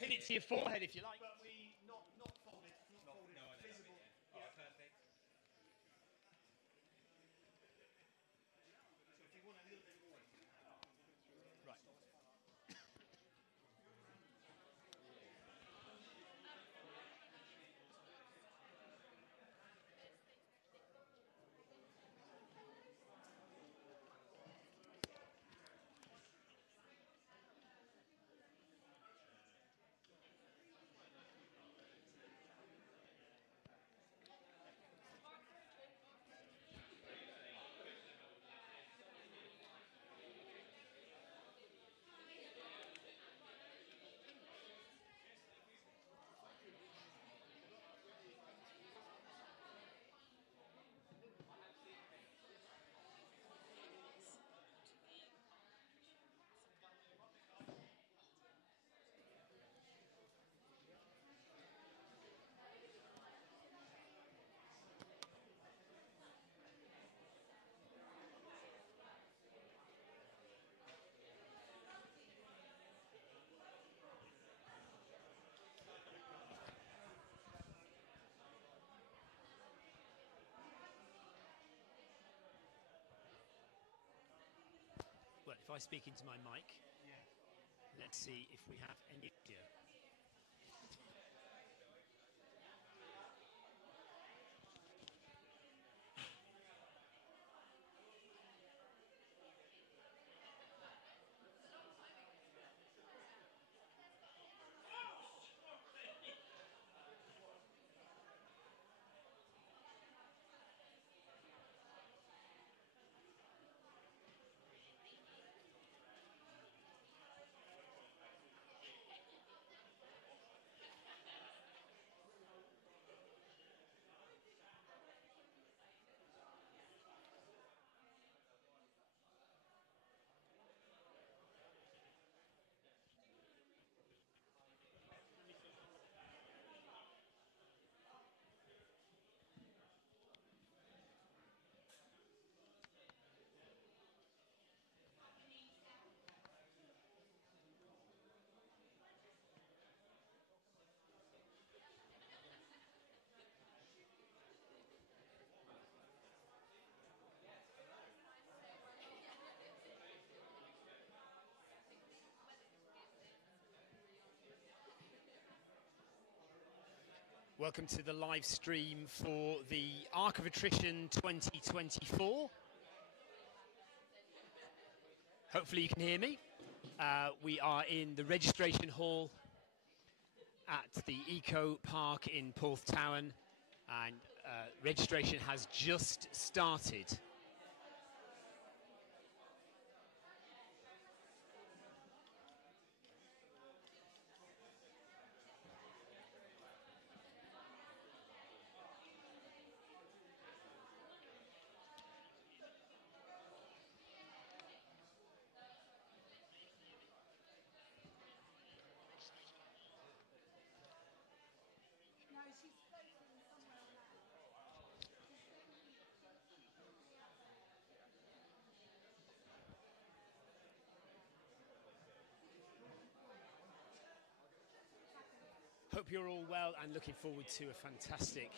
Pin it to your forehead if you like. But we not folded, not folded, no, visible. Yeah. Oh, perfect. So if you want a little bit more. Right. Well, if I speak into my mic, let's see if we have any audio. Welcome to the live stream for the Arc of Attrition 2024. Hopefully you can hear me. We are in the registration hall at the Eco Park in Porthtowan, and registration has just started. Hope you're all well and looking forward to a fantastic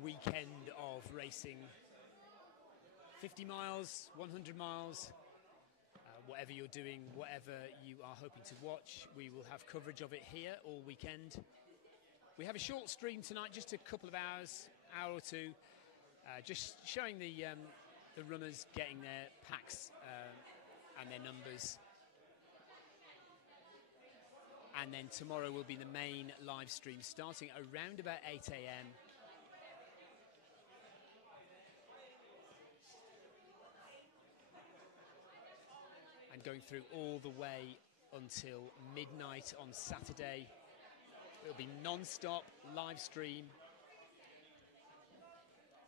weekend of racing. 50 miles, 100 miles, whatever you're doing, whatever you are hoping to watch, we will have coverage of it here all weekend. We have a short stream tonight, just a couple of hours, hour or two, just showing the runners getting their packs and their numbers. And then tomorrow will be the main live stream starting around about 8 a.m. and going through all the way until midnight on Saturday. It'll be non-stop live stream,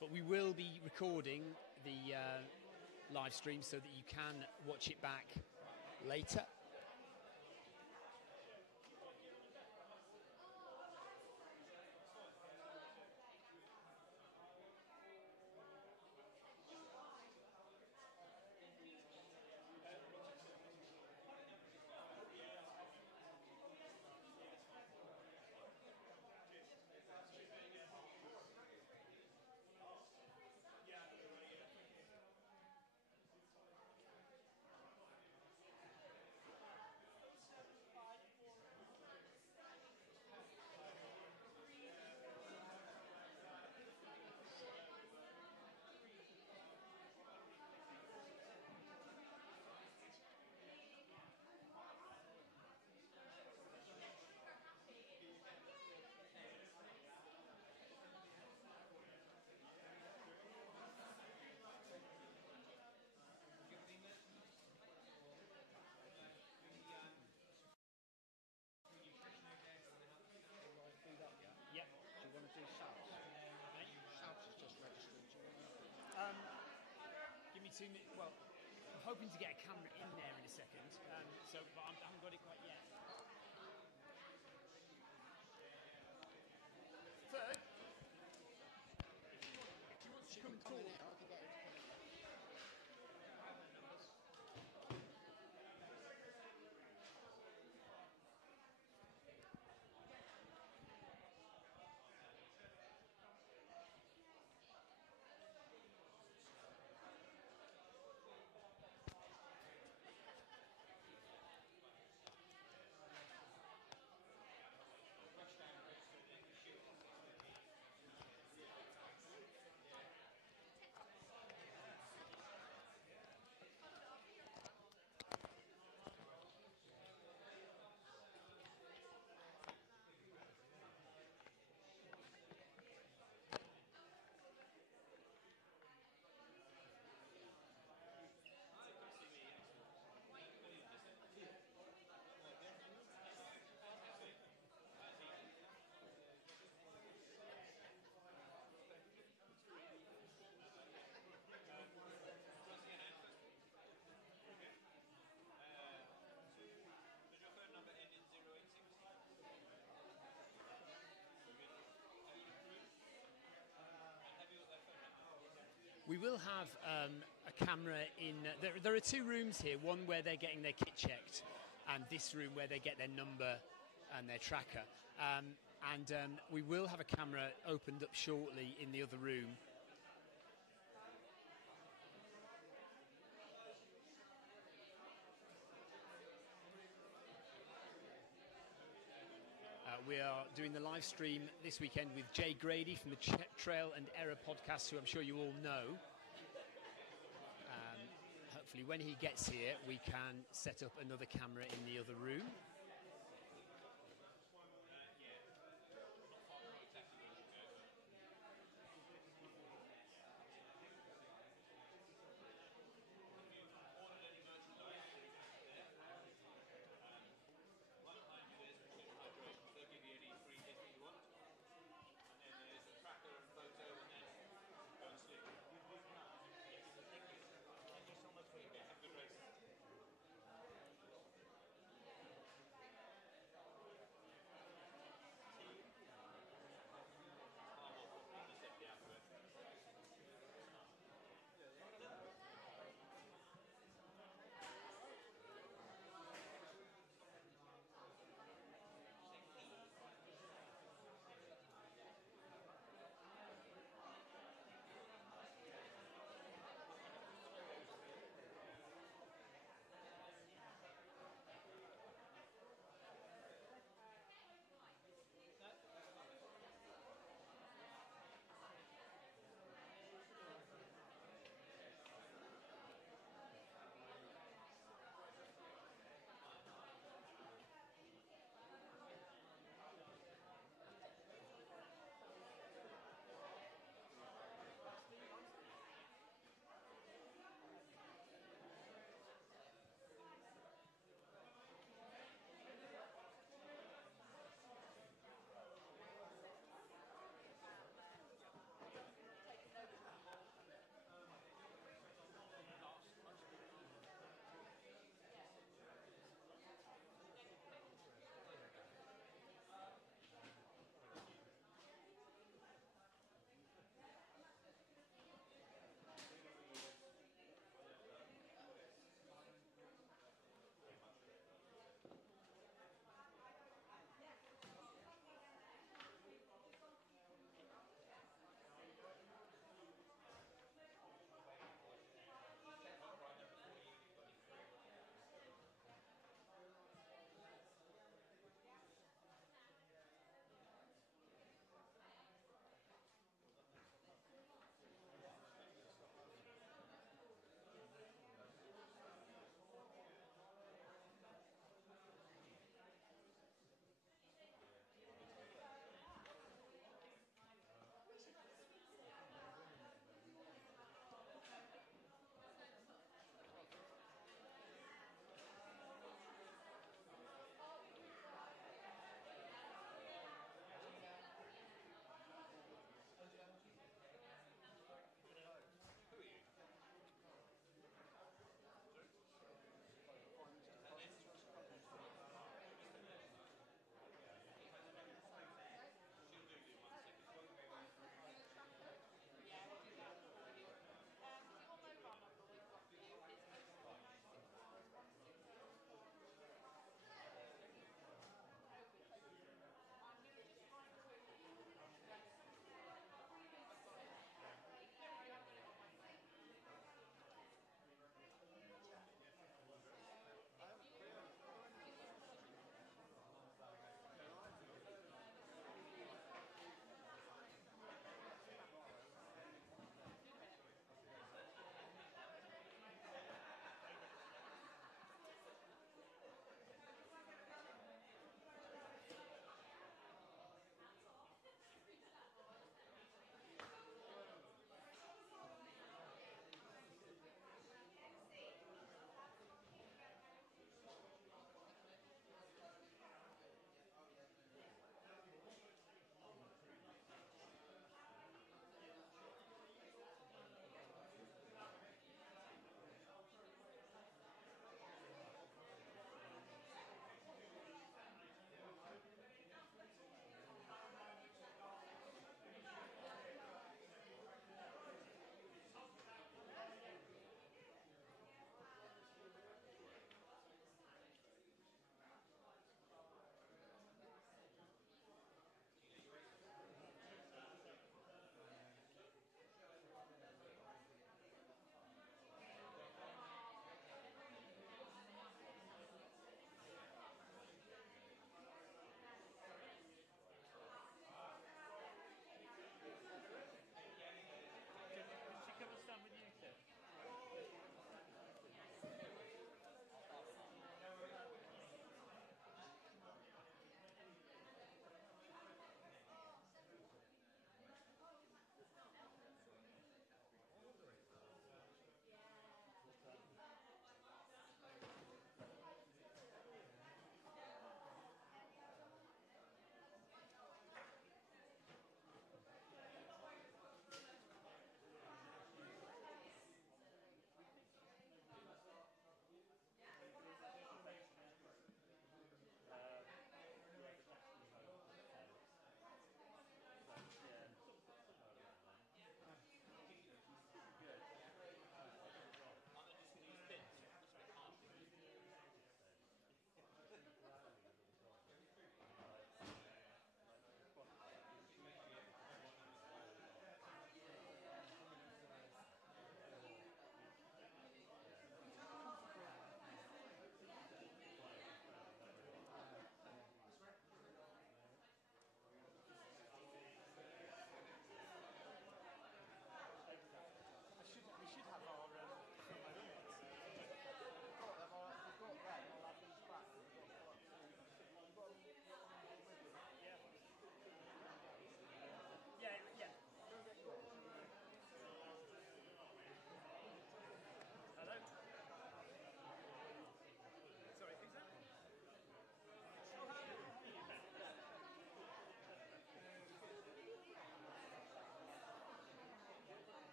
but we will be recording the live stream so that you can watch it back later. Well, I'm hoping to get a camera in there in a second, but I haven't got it quite yet. Third, if you want to come talk. We will have a camera in. There are two rooms here. One where they're getting their kit checked, and this room where they get their number and their tracker. We will have a camera opened up shortly in the other room. We are doing the live stream this weekend with Jay Grady from the Trail and Error podcast, who I'm sure you all know. Hopefully when he gets here, we can set up another camera in the other room.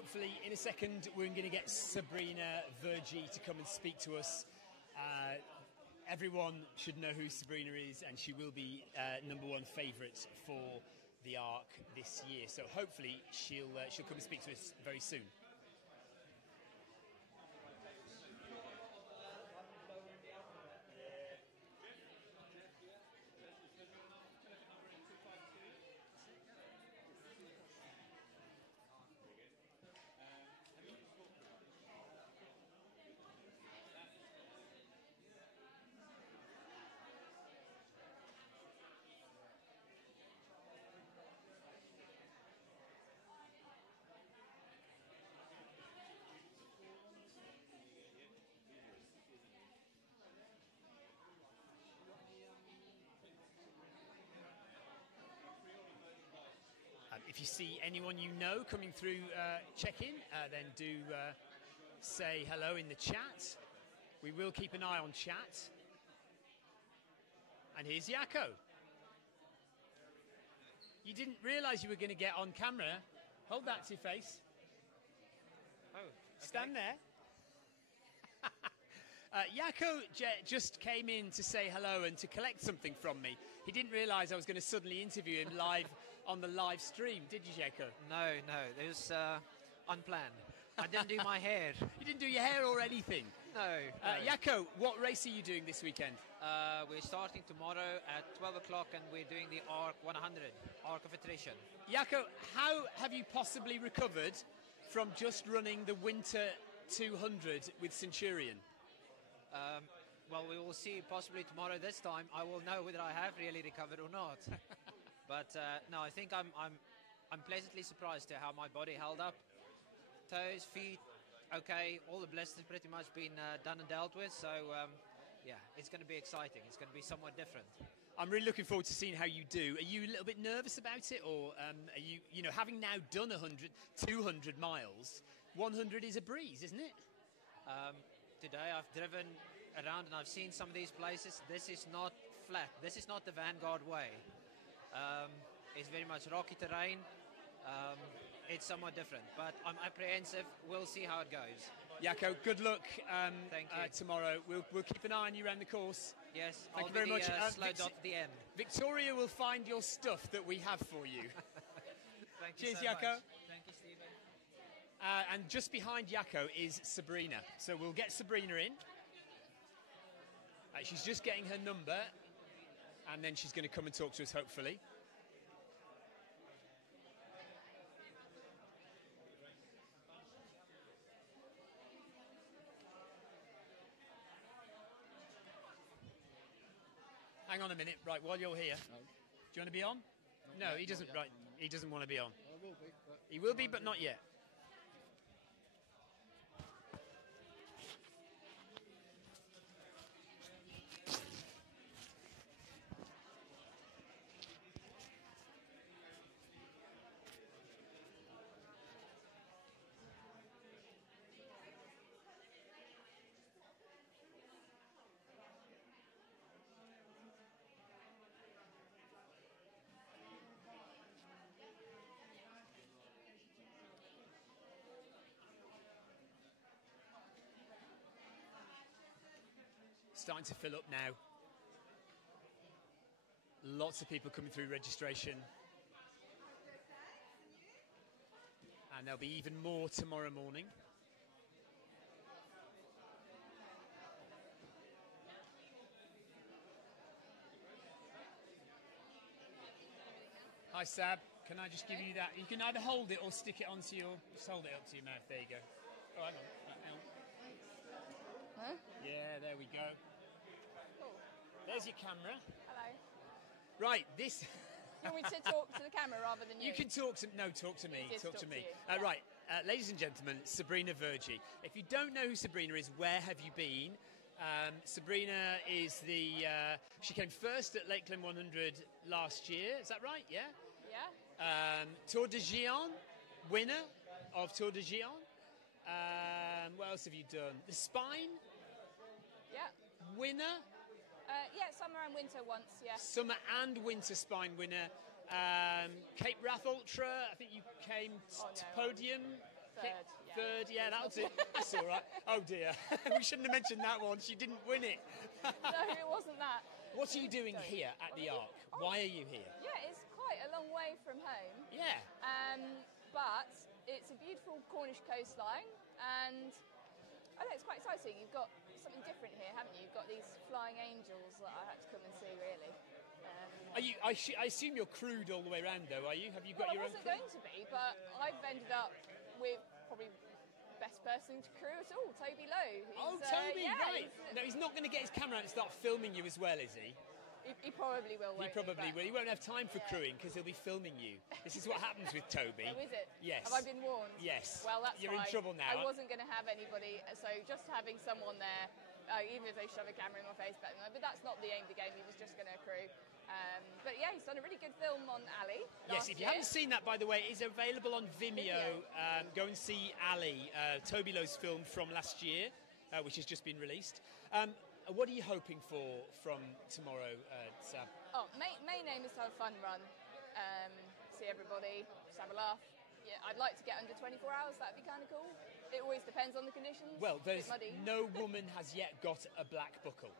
hopefully, in a second, we're going to get Sabrina Verjee to come and speak to us. Everyone should know who Sabrina is, and she will be #1 favourite for the Arc this year. So hopefully she'll come and speak to us very soon. If you see anyone you know coming through check-in, then do say hello in the chat. We will keep an eye on chat. And here's Jaco. You didn't realise you were going to get on camera. Hold that to your face. Oh, okay. Stand there. Jaco just came in to say hello and to collect something from me. He didn't realise I was going to suddenly interview him live on the live stream, did you, Jaco? No, it was unplanned. I didn't do my hair. You didn't do your hair or anything? No. Jaco, what race are you doing this weekend? We're starting tomorrow at 12 o'clock and we're doing the Arc 100, Arc of Attrition. Jaco, how have you possibly recovered from just running the Winter 200 with Centurion? Well, we will see possibly tomorrow. This time I will know whether I have really recovered or not. But no, I think I'm pleasantly surprised to how my body held up. Toes, feet, okay. All the blisters pretty much been done and dealt with. So yeah, it's going to be exciting. It's going to be somewhat different. I'm really looking forward to seeing how you do. Are you a little bit nervous about it, or are you know, having now done 200 miles, 100 is a breeze, isn't it? Today I've driven around and I've seen some of these places. This is not flat. This is not the Vanguard way. It's very much rocky terrain. It's somewhat different, but I'm apprehensive. We'll see how it goes. Jaco, good luck Thank you. tomorrow. We'll keep an eye on you around the course. Yes, Thank I'll you very be much. The slow dot at the end. Victoria will find your stuff that we have for you. Thank you Cheers, so Jaco. much. Thank you, Stephen. And just behind Jaco is Sabrina. So we'll get Sabrina in. She's just getting her number, and then she's going to come and talk to us, hopefully. Hang on a minute, right, while you're here. No. Do you want to be on? No, he doesn't, yet. right, he doesn't want to be on. I will be, but He will be, but not yet. Starting to fill up now. Lots of people coming through registration. And there'll be even more tomorrow morning. Hi Sab, can I just give you that? You can either hold it or stick it onto your, just hold it up to your mouth, there you go. Oh, hang on. Hang on. Huh? Yeah, there we go. Cool. There's your camera. Hello. Right, this... You want me to talk to the camera rather than you? You can talk to... No, talk to me. Easier to Talk to talk me. to you, yeah. Right, ladies and gentlemen, Sabrina Verjee. If you don't know who Sabrina is, where have you been? Sabrina is the... she came first at Lakeland 100 last year. Is that right? Yeah? Yeah. Tour de Gion, winner of Tour de Gion. What else have you done? The Spine, Yeah. winner. Yeah, summer and winter once, yeah. Summer and winter Spine winner. Cape Wrath Ultra, I think you came to no. podium Third, yeah. Third, yeah, that'll do. That's all right. Oh dear, we shouldn't have mentioned that one. She didn't win it. No, it wasn't that. What are you doing here at the Ark? Why are you here? Yeah, it's quite a long way from home. Yeah. But it's a beautiful Cornish coastline, and I think it's quite exciting. You've got something different here, haven't you? You've got these flying angels that I had to come and see, really. Are you? I assume you're crewed all the way around, though. Are you? Have you got your I own? wasn't going to be, but I've ended up with probably best person to crew at all, Toby Lowe. Toby, yeah, right. No, he's not going to get his camera out and start filming you as well, is he? He probably will. He probably will. He won't have time for crewing because he'll be filming you. This is what happens with Toby. Oh, is it? Yes. Have I been warned? Yes. Well, that's You're in fine. trouble now. I wasn't going to have anybody, so just having someone there, even if they shove a camera in my face, but that's not the aim of the game. He was just going to crew. But yeah, he's done a really good film on Allie. Yes, if you haven't seen that, by the way, it's available on Vimeo. Go and see Allie, Toby Lowe's film from last year, which has just been released. What are you hoping for from tomorrow, Sab? Oh, main aim is to have a fun run, see everybody, just have a laugh. Yeah, I'd like to get under 24 hours. That'd be kind of cool. It always depends on the conditions. Well, there's muddy. no woman has yet got a black buckle.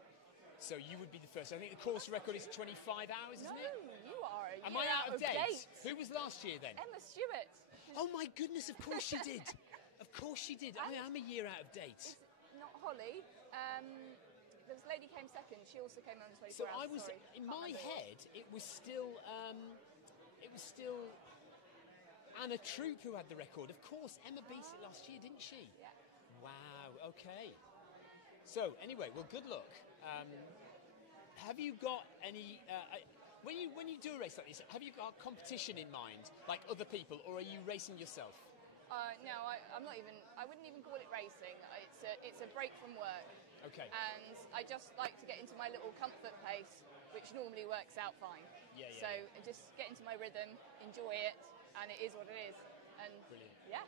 So you would be the first. I think the course record is 25 hours, isn't it? No, you are. Am I out of date? Who was last year then? Emma Stewart. Oh my goodness, of course she did. Of course she did. I am a year out of date. It's not Holly. There was a lady who came second. She also came on 24 So hours. I was, in my head, it was still Anna Troop who had the record. Of course, Emma beat it last year, didn't she? Yeah. Wow, okay. So, anyway, well, good luck. Have you got any... when you do a race like this, have you got competition in mind, like other people, or are you racing yourself? No, I'm not even... I wouldn't even call it racing. It's a break from work. Okay. And I just like to get into my little comfort pace, which normally works out fine. So just get into my rhythm, enjoy it, and it is what it is. And brilliant. Yeah.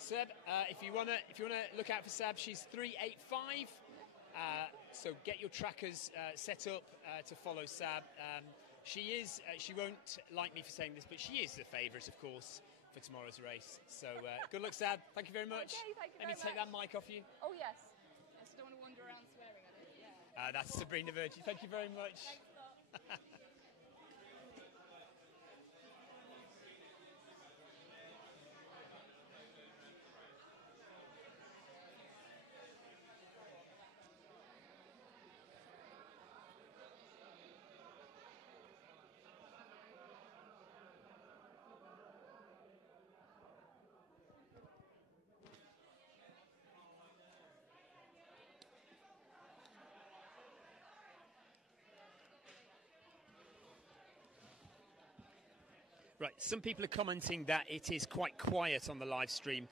Seb, if you wanna look out for Sab, she's 385. So get your trackers set up to follow Sab. She won't like me for saying this, but she is the favourite, of course, for tomorrow's race. So good luck, Sab. Thank you very much. Okay, thank you Let me take that mic off you. Oh yes. Yes, I don't want to wander around swearing at it. Yeah. That's Sabrina Verjee. Thank you very much. Thanks a lot. Right, some people are commenting that it is quite quiet on the live stream.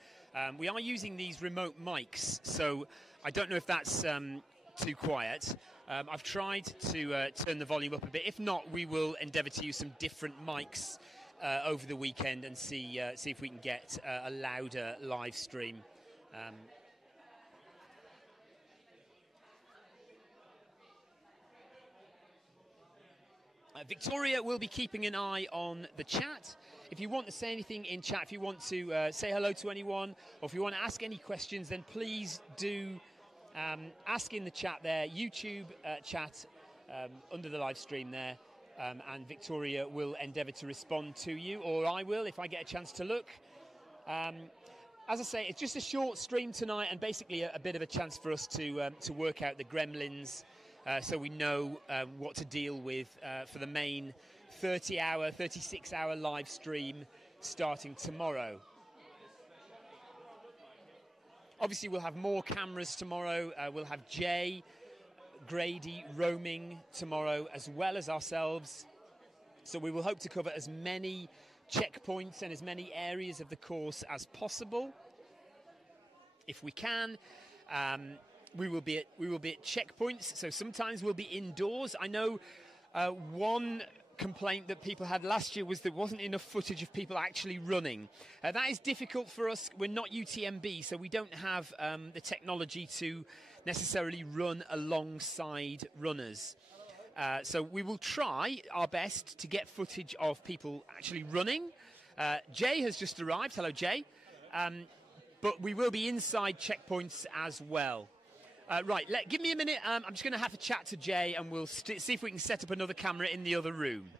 We are using these remote mics, so I don't know if that's too quiet. I've tried to turn the volume up a bit. If not, we will endeavour to use some different mics over the weekend and see if we can get a louder live stream. Victoria will be keeping an eye on the chat. If you want to say anything in chat, if you want to say hello to anyone, or if you want to ask any questions, then please do ask in the chat there, YouTube chat under the live stream there, and Victoria will endeavour to respond to you, or I will if I get a chance to look. As I say, it's just a short stream tonight, and basically a bit of a chance for us to work out the gremlins. So we know what to deal with for the main 30-hour, 36-hour live stream starting tomorrow. Obviously, we'll have more cameras tomorrow. We'll have Jay, Grady roaming tomorrow, as well as ourselves. So we will hope to cover as many checkpoints and as many areas of the course as possible, if we can. We will be at checkpoints, so sometimes we'll be indoors. I know one complaint that people had last year was there wasn't enough footage of people actually running. That is difficult for us. We're not UTMB, so we don't have the technology to necessarily run alongside runners. So we will try our best to get footage of people actually running. Jay has just arrived. Hello, Jay. but we will be inside checkpoints as well. Right, give me a minute. I'm just going to have a chat to Jay, and we'll see if we can set up another camera in the other room.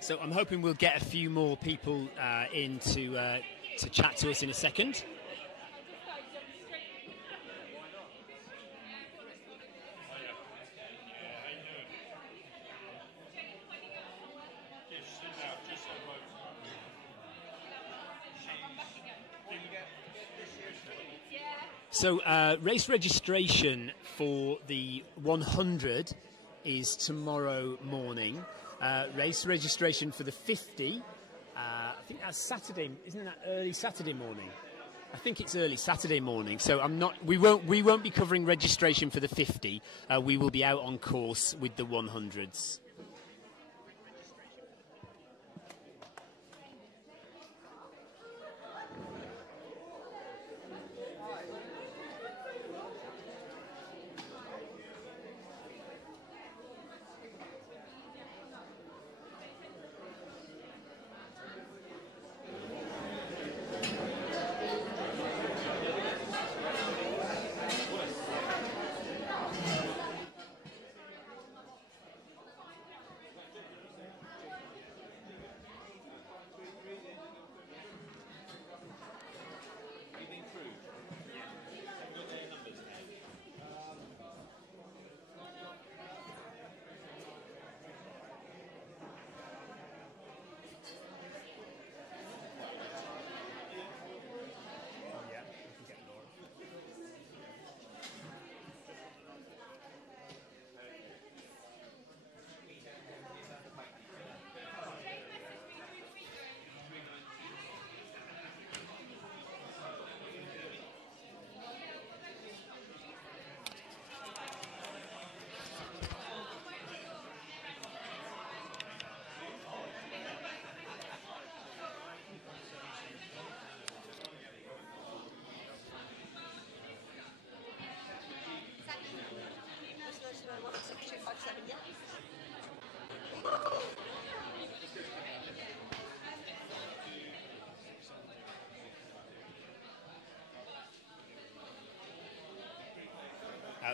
So I'm hoping we'll get a few more people in to chat to us in a second. So race registration for the 100 is tomorrow morning. Race registration for the 50, I think that's Saturday. Isn't that early Saturday morning? I think it's early Saturday morning. So we won't be covering registration for the 50. We will be out on course with the 100s.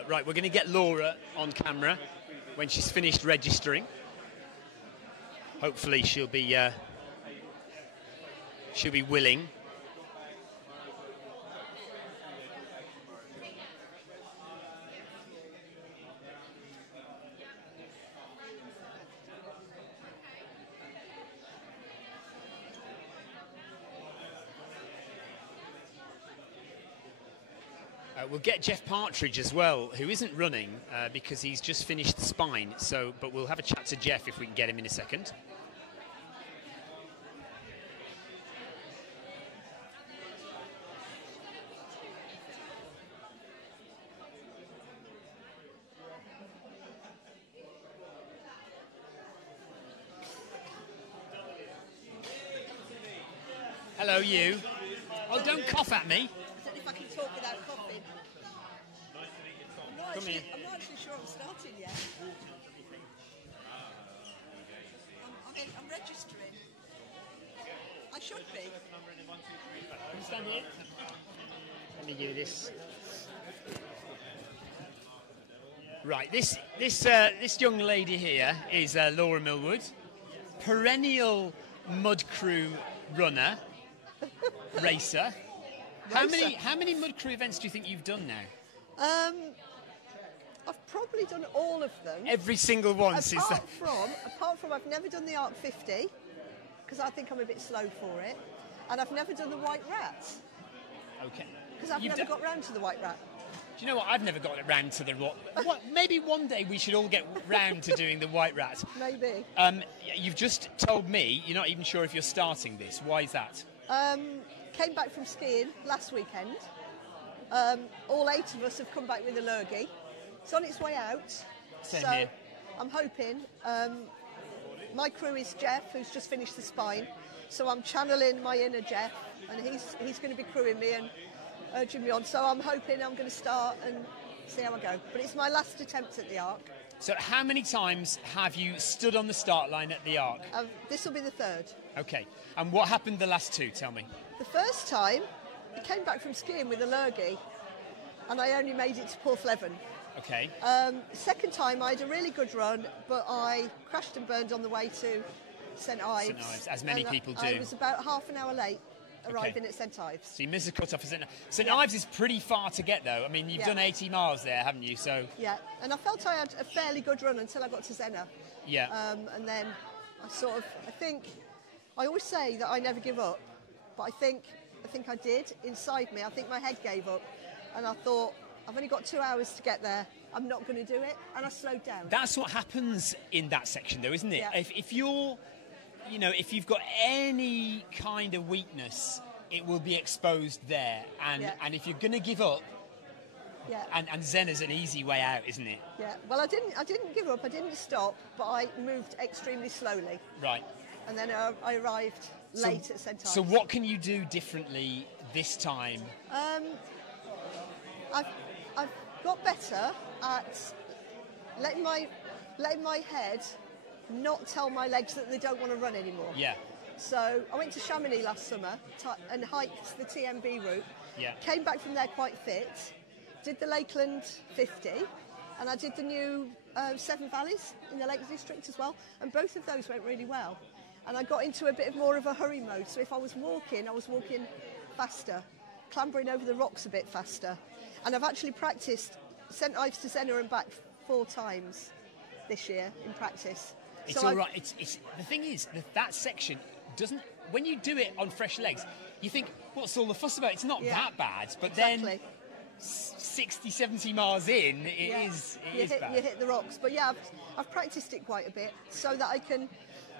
Right, we're going to get Laura on camera when she's finished registering. Hopefully she'll be willing. We'll get Geoff Partridge as well, who isn't running because he's just finished the spine. So, but we'll have a chat to Geoff if we can get him in a second. Hello, you. Oh, don't cough at me. If I can talk without coughing. I'm not actually sure I'm starting yet. I'm registering. I should be. Can you stand here? Let me give you this. Right, this young lady here is Laura Millwood, perennial Mudcrew runner, racer. How many Mudcrew events do you think you've done now? I've probably done all of them. Every single one since that. Apart from I've never done the Arc 50 because I think I'm a bit slow for it, and I've never done the White Rat. Okay. Because I've never got round to the White Rat. Do you know what? I've never got round to the what? Maybe one day we should all get round to doing the White Rat. Maybe. You've just told me you're not even sure if you're starting this. Why is that? Came back from skiing last weekend. All 8 of us have come back with a lurgy. It's on its way out. Same so here. I'm hoping. My crew is Geoff, who's just finished the spine. So I'm channeling my inner Geoff, and he's going to be crewing me and urging me on. So I'm hoping I'm going to start and see how I go. But it's my last attempt at the Arc. So how many times have you stood on the start line at the Arc? This will be the 3rd. Okay. And what happened the last 2? Tell me. The first time, I came back from skiing with a lurgy, and I only made it to Porthleven. Okay. Second time, I had a really good run, but I crashed and burned on the way to St Ives. St Ives, as many people do. I was about half an hour late arriving at St Ives. So you missed the cut-off at St Ives. St Ives is pretty far to get, though. I mean, you've done 80 miles there, haven't you? So yeah, and I felt I had a fairly good run until I got to Zena. Yeah. And then I think, I always say that I never give up, but I think I did inside me. I think my head gave up, and I thought, I've only got 2 hours to get there. I'm not going to do it, and I slowed down. That's what happens in that section, though, isn't it? Yeah. If you're, if you've got any kind of weakness, it will be exposed there. And if you're going to give up, and Zena's an easy way out, isn't it? Yeah. Well, I didn't give up. I didn't stop, but I moved extremely slowly. Right. And then I arrived late at St Ives. So what can you do differently this time? I've got better at letting my head not tell my legs that they don't want to run anymore. Yeah. So I went to Chamonix last summer and hiked the TMB route. Yeah. Came back from there quite fit. Did the Lakeland 50, and I did the new 7 Valleys in the Lakes District as well. And both of those went really well. And I got into a bit of more of a hurry mode. So if I was walking faster, clambering over the rocks a bit faster. And I've actually practiced St Ives to Zena and back 4 times this year in practice. It's all right. It's the thing is that section doesn't. When you do it on fresh legs, you think, what's all the fuss about? It's not that bad. But exactly. Then 60, 70 miles in, it is bad. You hit the rocks. But yeah, I've practiced it quite a bit so that I can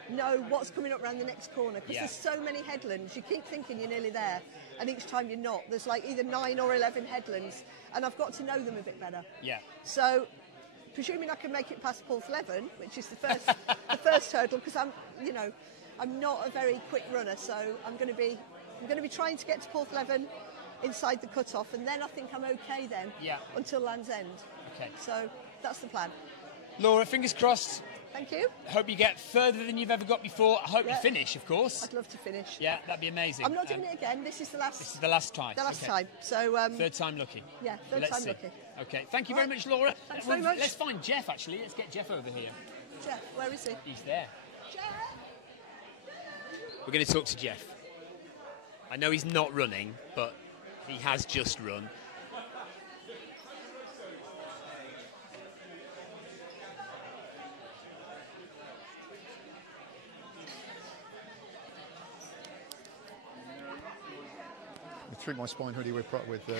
know what's coming up around the next corner, because there's so many headlands. You keep thinking you're nearly there, and each time you're not. There's like either 9 or 11 headlands, and I've got to know them a bit better. Yeah. So, presuming I can make it past Porthleven, which is the first hurdle, because I'm not a very quick runner, so I'm going to be trying to get to Porthleven inside the cut-off, and then I think I'm okay then until Land's End. Okay. So that's the plan. Laura, fingers crossed. Thank you. Hope you get further than you've ever got before. I hope you finish, of course. I'd love to finish. Yeah, that'd be amazing. I'm not doing it again. This is the last. This is the last time. The last time. So. Third time lucky. Yeah, third time lucky. Okay, thank you very much, Laura. Thanks very much. Let's find Geoff, actually. Let's get Geoff over here. Geoff, where is he? He's there. Geoff! We're going to talk to Geoff. I know he's not running, but he has just run. Shrink my spine hoodie with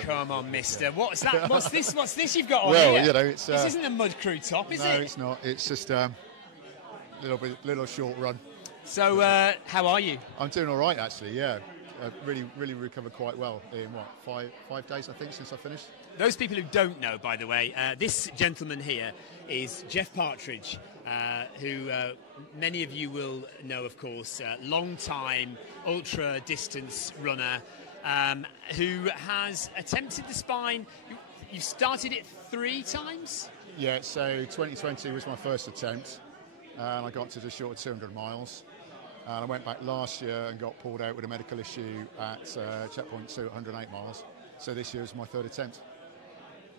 Come on, mister. What's that? What's this? What's this you've got on well, here? You know, it's, this isn't a Mudcrew top, is it? No, it's not. It's just little short run. So, how are you? I'm doing all right, actually. Yeah, really recovered quite well in five days, I think, since I finished. Those people who don't know, by the way, this gentleman here is Geoff Partridge, who many of you will know, of course, long-time ultra-distance runner. Who has attempted the spine. You've started it 3 times? Yeah, so 2020 was my first attempt, and I got to just short of 200 miles. And I went back last year and got pulled out with a medical issue at checkpoint 2 at 108 miles. So this year was my 3rd attempt.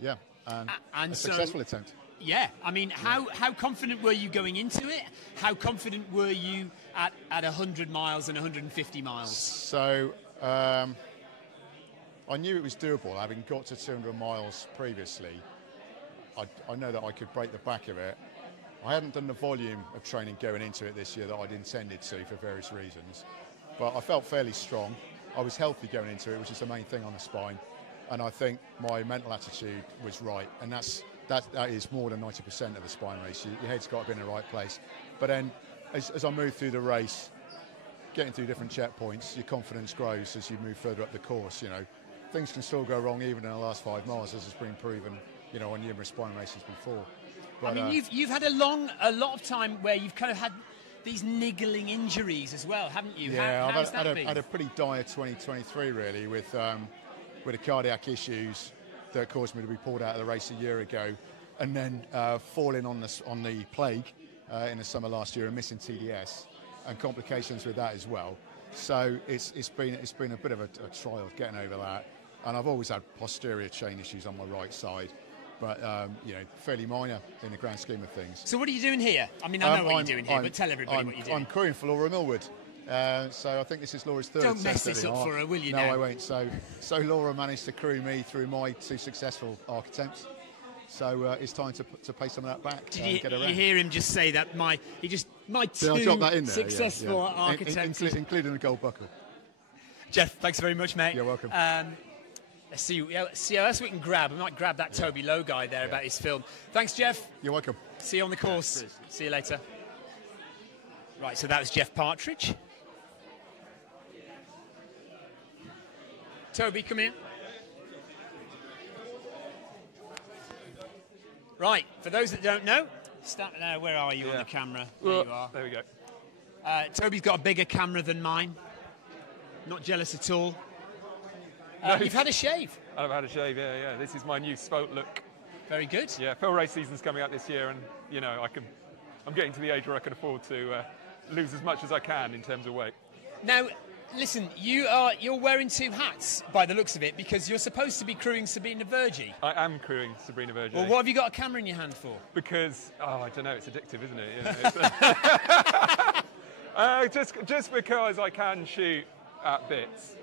Yeah, and a successful attempt. Yeah, I mean, how confident were you going into it? How confident were you at 100 miles and 150 miles? So, I knew it was doable, having got to 200 miles previously. I know that I could break the back of it. I hadn't done the volume of training going into it this year that I'd intended to for various reasons. But I felt fairly strong. I was healthy going into it, which is the main thing on the spine. And I think my mental attitude was right. And that is more than 90% of the spine race. Your head's got to be in the right place. But then as I moved through the race, getting through different checkpoints, your confidence grows as you move further up the course. You know, things can still go wrong even in the last 5 miles, as has been proven, you know, on numerous spine races before. But, I mean, you've had a lot of time where you've kind of had these niggling injuries as well, haven't you? Yeah, how's that been? I had a pretty dire 2023 really with the cardiac issues that caused me to be pulled out of the race a year ago, and then falling on the plague in the summer last year and missing TDS. And complications with that as well. So it's been a bit of a trial getting over that. And I've always had posterior chain issues on my right side, but you know, fairly minor in the grand scheme of things. So what are you doing here? I mean, I know what you're doing here, but tell everybody what you're doing. I'm crewing for Laura Millwood. So I think this is Laura's 3rd. Don't mess this up for her, will you? No, I won't. So Laura managed to crew me through my 2 successful arc attempts. So it's time to pay some of that back. Did you hear him just say that? My 2 successful arc attempts, including the gold buckle. Geoff, thanks very much, mate. You're welcome. Let's see how else we can grab. We might grab that Toby Lowe guy there about his film. Thanks, Geoff. You're welcome. See you on the course. See you later. Right, so that was Geoff Partridge. Toby, come here. Right, for those that don't know, where are you on the camera? There you are. There we go. Toby's got a bigger camera than mine. Not jealous at all. No, you've had a shave. I've had a shave, yeah. This is my new Spoke look. Very good. Yeah, Phil race season's coming up this year, and you know, I'm getting to the age where I can afford to lose as much as I can in terms of weight. Now, listen, you're wearing 2 hats by the looks of it, because you're supposed to be crewing Sabrina Verjee. I am crewing Sabrina Verjee. Well, what have you got a camera in your hand for? Because I don't know, it's addictive, isn't it? You know, just because I can shoot at bits.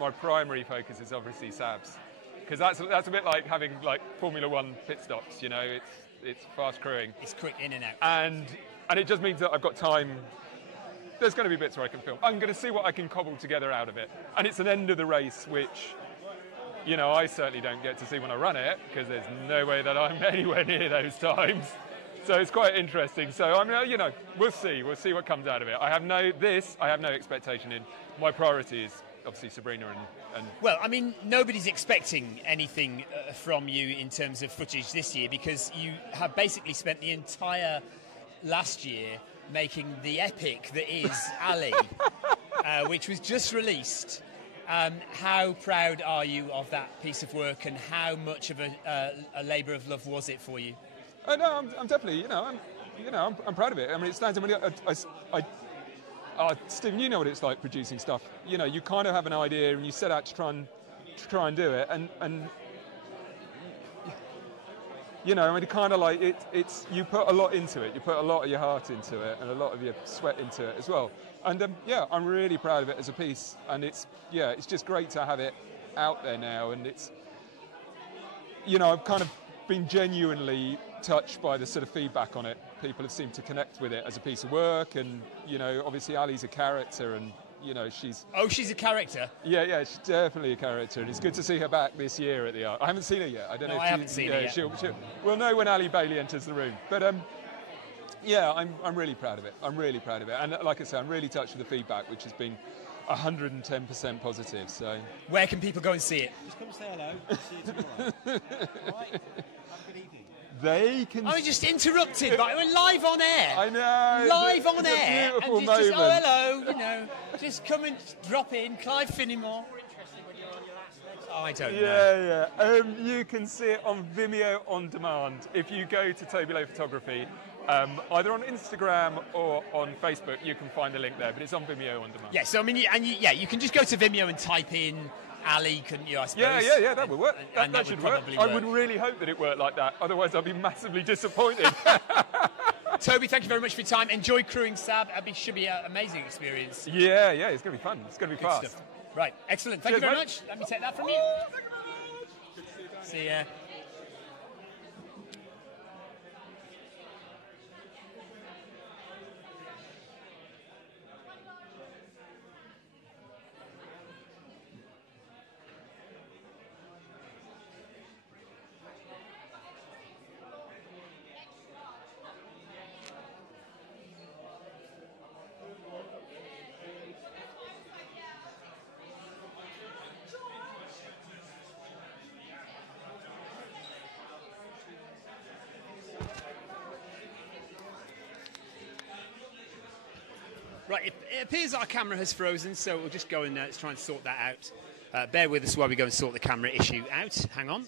My primary focus is obviously Sabs, because that's a bit like having Formula 1 pit stops. You know, it's fast crewing. It's quick in and out. And it just means that I've got time. There's going to be bits where I can film. I'm going to see what I can cobble together out of it. And it's an end of the race, which, you know, I certainly don't get to see when I run it, because there's no way that I'm anywhere near those times. So it's quite interesting. So I mean, you know, we'll see what comes out of it. I have no expectation in. My priority is obviously Sabrina and well, I mean, nobody's expecting anything from you in terms of footage this year, because you have basically spent the entire last year making the epic that is Allie, which was just released. How proud are you of that piece of work, and how much of a labour of love was it for you? No, I'm definitely, you know, I'm proud of it. I mean, it stands. I mean, Stephen, you know what it's like producing stuff. You kind of have an idea and you set out to try and do it, and I mean, kind of like it's you put a lot into it. You put a lot of your heart into it and a lot of your sweat into it as well. And I'm really proud of it as a piece. And it's just great to have it out there now. And it's, I've kind of been genuinely touched by the sort of feedback on it. People have seemed to connect with it as a piece of work. And, obviously Allie's a character and, she's... Oh, she's a character? Yeah, she's definitely a character. And it's good to see her back this year at the Art. I haven't seen her yet. I don't know if I haven't seen her yet. We'll know when Allie Bailey enters the room. But, I'm really proud of it. I'm really proud of it. And like I say, I'm really touched with the feedback, which has been 110% positive. So, where can people go and see it? Just come and say hello. See you tomorrow. All right. Have a good evening. They can. I was just interrupted, but we're live on air. I know. Live on it's air. A beautiful and moment. Just, hello. Just come and drop in. Clive Finnimore. More interesting when you're on your last legs. I don't know. Yeah. You can see it on Vimeo on demand. If you go to Toby Lowe Photography, either on Instagram or on Facebook, you can find the link there. But it's on Vimeo on demand. Yeah. So I mean, you can just go to Vimeo and type in Allie, couldn't you? I suppose. Yeah. That would work. That should work. I would really hope that it worked like that. Otherwise, I'd be massively disappointed. Toby, thank you very much for your time. Enjoy crewing Sab. It should be an amazing experience. Yeah. It's going to be fun. It's going to be fast. Stuff. Right. Excellent. Thank you very much. Let me take that from you. See ya. Right, it appears our camera has frozen, so we'll just go and let's try and sort that out. Bear with us while we go and sort the camera issue out. Hang on.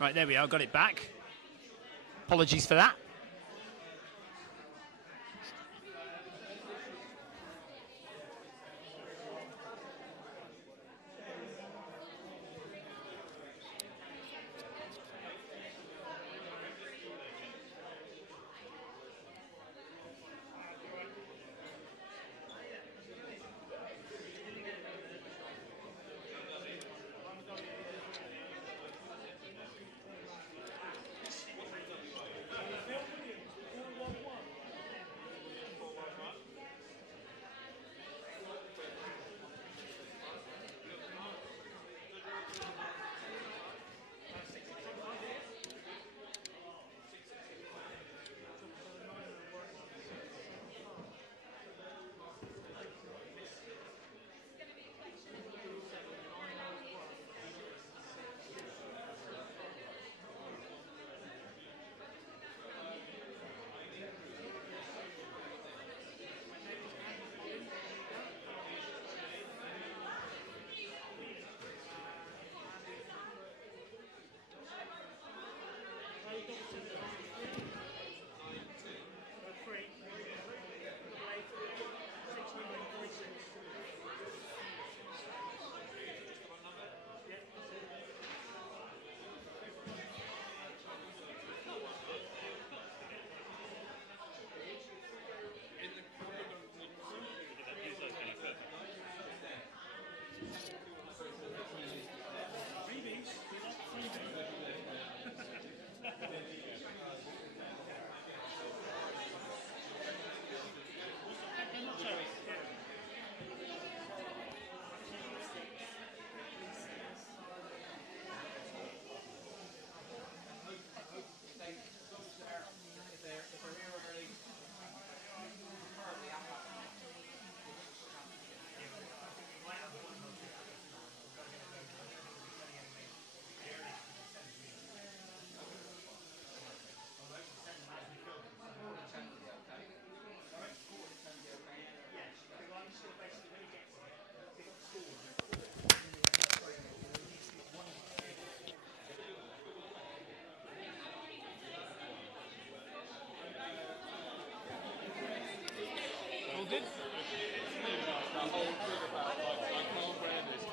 Right, there we are, got it back. Apologies for that. did. That whole thing about like, I can't wear this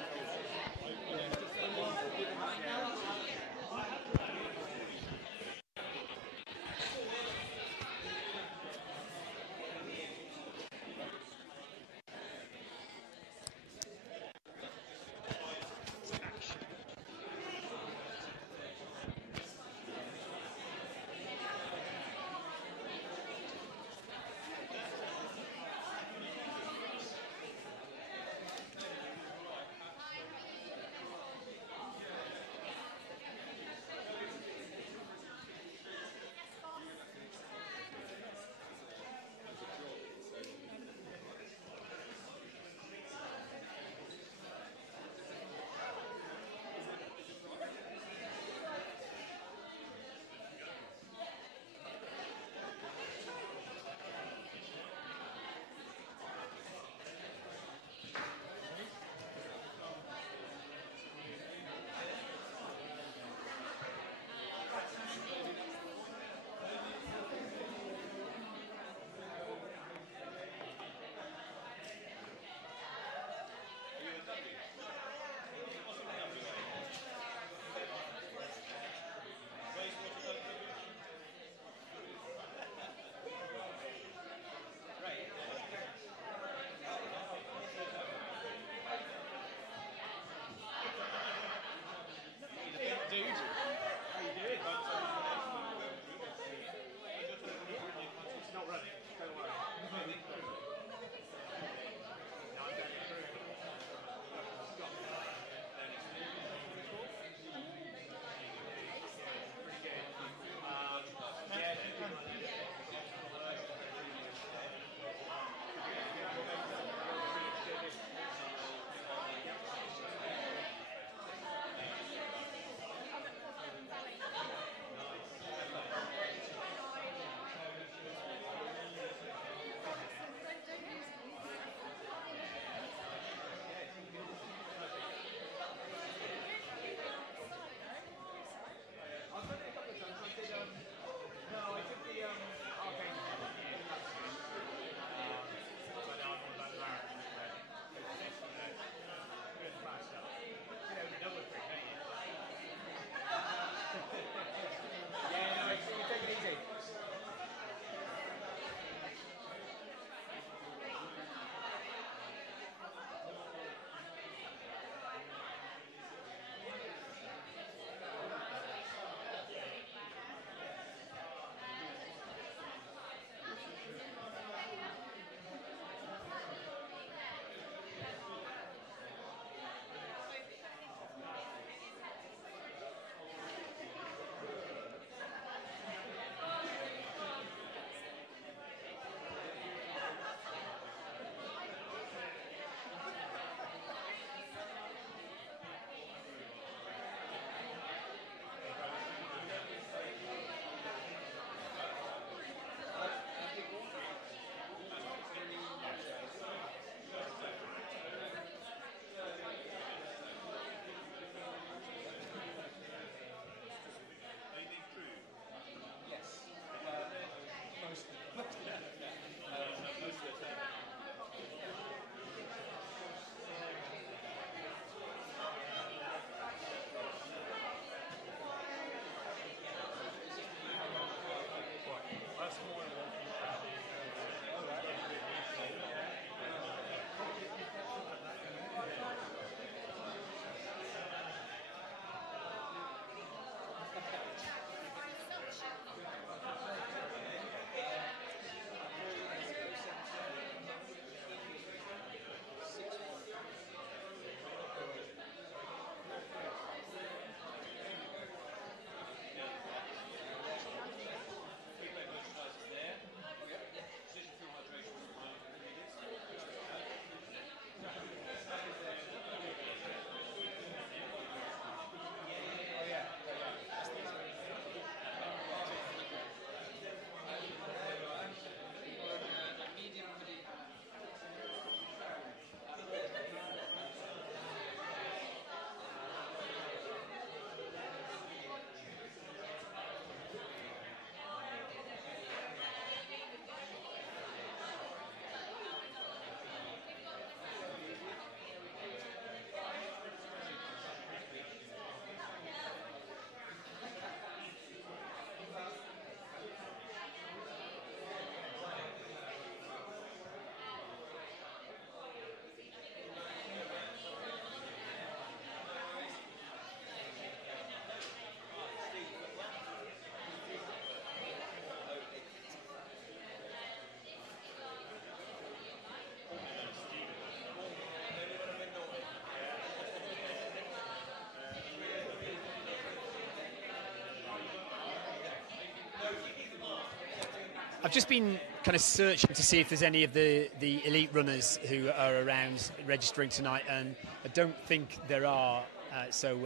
I've just been kind of searching to see if there's any of the elite runners who are around registering tonight, and I don't think there are. So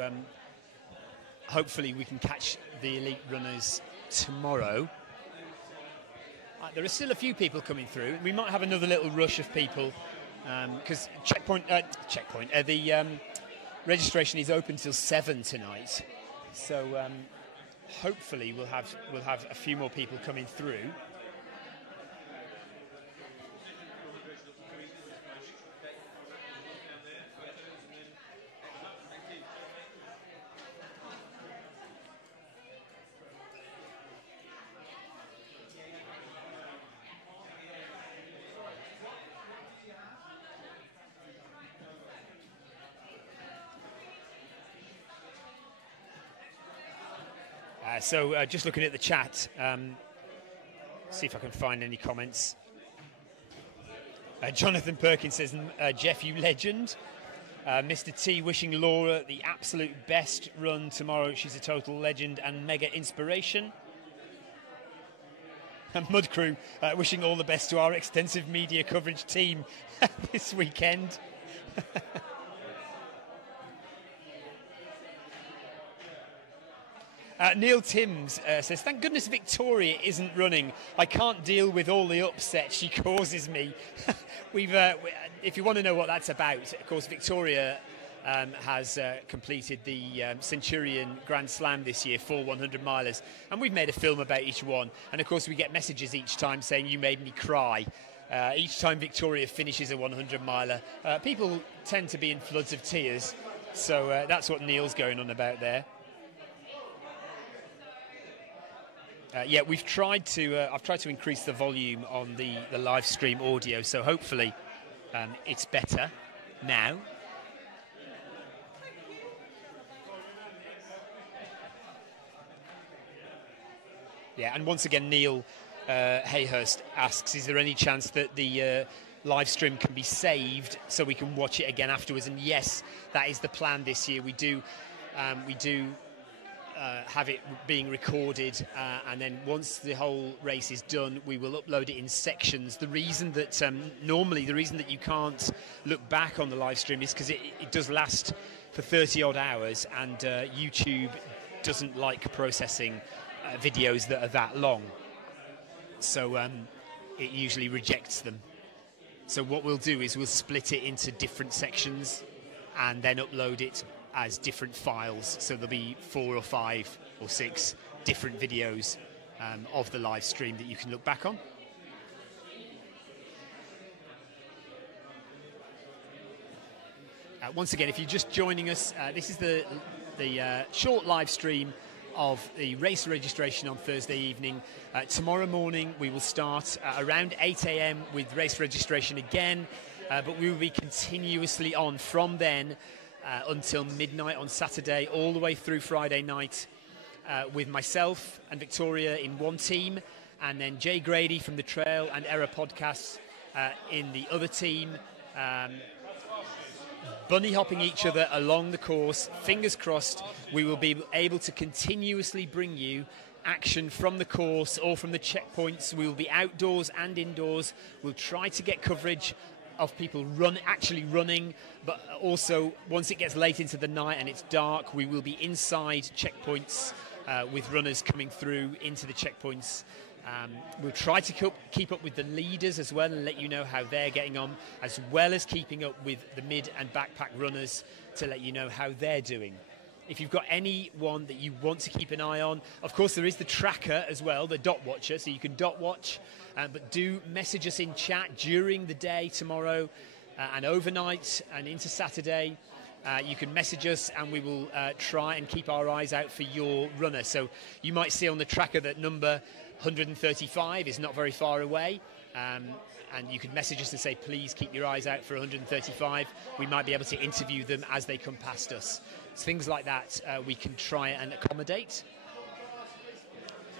hopefully we can catch the elite runners tomorrow. There are still a few people coming through. We might have another little rush of people because the registration is open till 7 tonight. So hopefully we'll have a few more people coming through. So just looking at the chat, see if I can find any comments. Jonathan Perkins says, Geoff, you legend. Mr. T wishing Laura the absolute best run tomorrow. She's a total legend and mega inspiration. And Mudcrew wishing all the best to our extensive media coverage team this weekend. Neil Timms says, thank goodness Victoria isn't running. I can't deal with all the upset she causes me. If you want to know what that's about, of course, Victoria has completed the Centurion Grand Slam this year, 4 100-milers. And we've made a film about each one. And, of course, we get messages each time saying, you made me cry. Each time Victoria finishes a 100-miler, people tend to be in floods of tears. So that's what Neil's going on about there. We've tried to. I've tried to increase the volume on the live stream audio, so hopefully it's better now. Yeah, and once again, Neil Hayhurst asks, "Is there any chance that the live stream can be saved so we can watch it again afterwards?" And yes, that is the plan this year. We do. Have it being recorded, and then once the whole race is done, we will upload it in sections. The reason that normally the reason that you can't look back on the live stream is because it does last for 30 odd hours, and YouTube doesn't like processing videos that are that long, so it usually rejects them. So what we'll do is we'll split it into different sections and then upload it as different files, so there'll be 4 or 5 or 6 different videos of the live stream that you can look back on. Once again, if you're just joining us, this is the short live stream of the race registration on Thursday evening. Tomorrow morning we will start around 8 a.m. with race registration again, but we will be continuously on from then until midnight on Saturday, all the way through Friday night, with myself and Victoria in one team, and then Jay Grady from the Trail and Error podcasts in the other team, bunny hopping each other along the course. Fingers crossed we will be able to continuously bring you action from the course or from the checkpoints. We will be outdoors and indoors. We'll try to get coverage of people actually running, but also once it gets late into the night and it's dark, we will be inside checkpoints with runners coming through into the checkpoints. We'll try to keep up with the leaders as well and let you know how they're getting on, as well as keeping up with the mid and backpack runners to let you know how they're doing. If you've got anyone that you want to keep an eye on, of course there is the tracker as well, the dot watcher, so you can dot watch, but do message us in chat during the day tomorrow and overnight and into Saturday. You can message us and we will try and keep our eyes out for your runner. So you might see on the tracker that number 135 is not very far away, and you can message us and say, please keep your eyes out for 135. We might be able to interview them as they come past us. So things like that we can try and accommodate.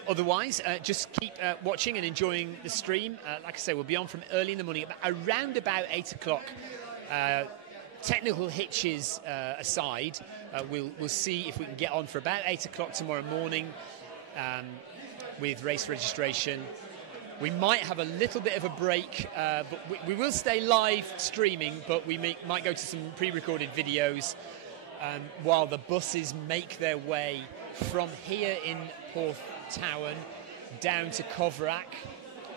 Otherwise, just keep watching and enjoying the stream. Like I say, we'll be on from early in the morning, around about 8 o'clock. Technical hitches aside, we'll see if we can get on for about 8 o'clock tomorrow morning with race registration. We might have a little bit of a break, but we will stay live streaming, but we might go to some pre-recorded videos while the buses make their way from here in Porthtowan down to Coverack.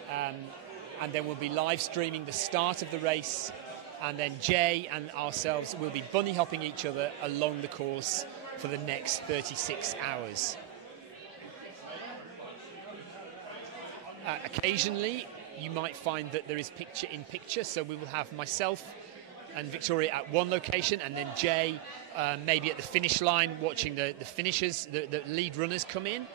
And then we'll be live streaming the start of the race, and then Jay and ourselves will be bunny hopping each other along the course for the next 36 hours. Occasionally, you might find that there is picture-in-picture, so we will have myself and Victoria at one location, and then Jay maybe at the finish line watching the finishers, the lead runners come in.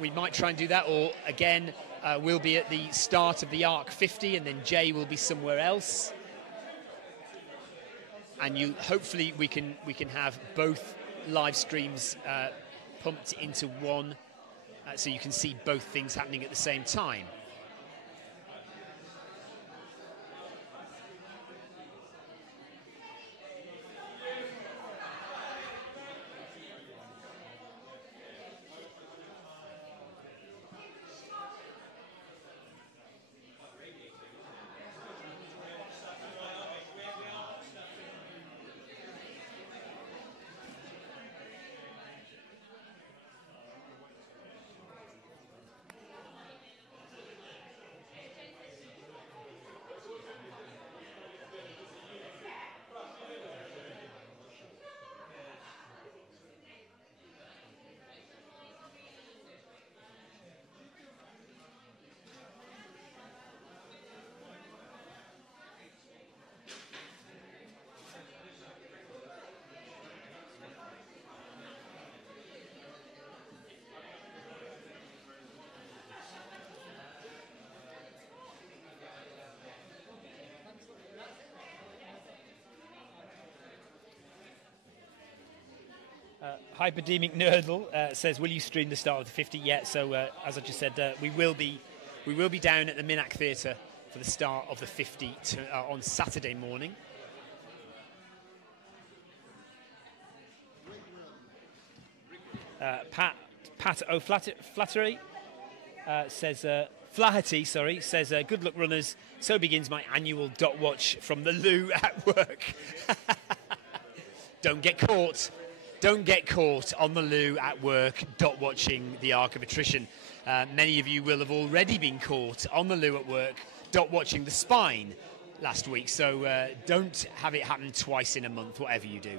We might try and do that, or again, we'll be at the start of the Arc 50, and then Jay will be somewhere else. And hopefully we can have both live streams pumped into one, so you can see both things happening at the same time. Hyperdemic Nerdle says, will you stream the start of the 50? Yeah, so as I just said, we will be down at the Minack Theatre for the start of the 50 on Saturday morning. Pat O'Flattery says, Flaherty, sorry, says, good luck runners. So begins my annual dot watch from the loo at work. Don't get caught. Don't get caught on the loo at work dot watching the Arc of Attrition. Many of you will have already been caught on the loo at work dot watching the Spine last week. So don't have it happen twice in a month, whatever you do.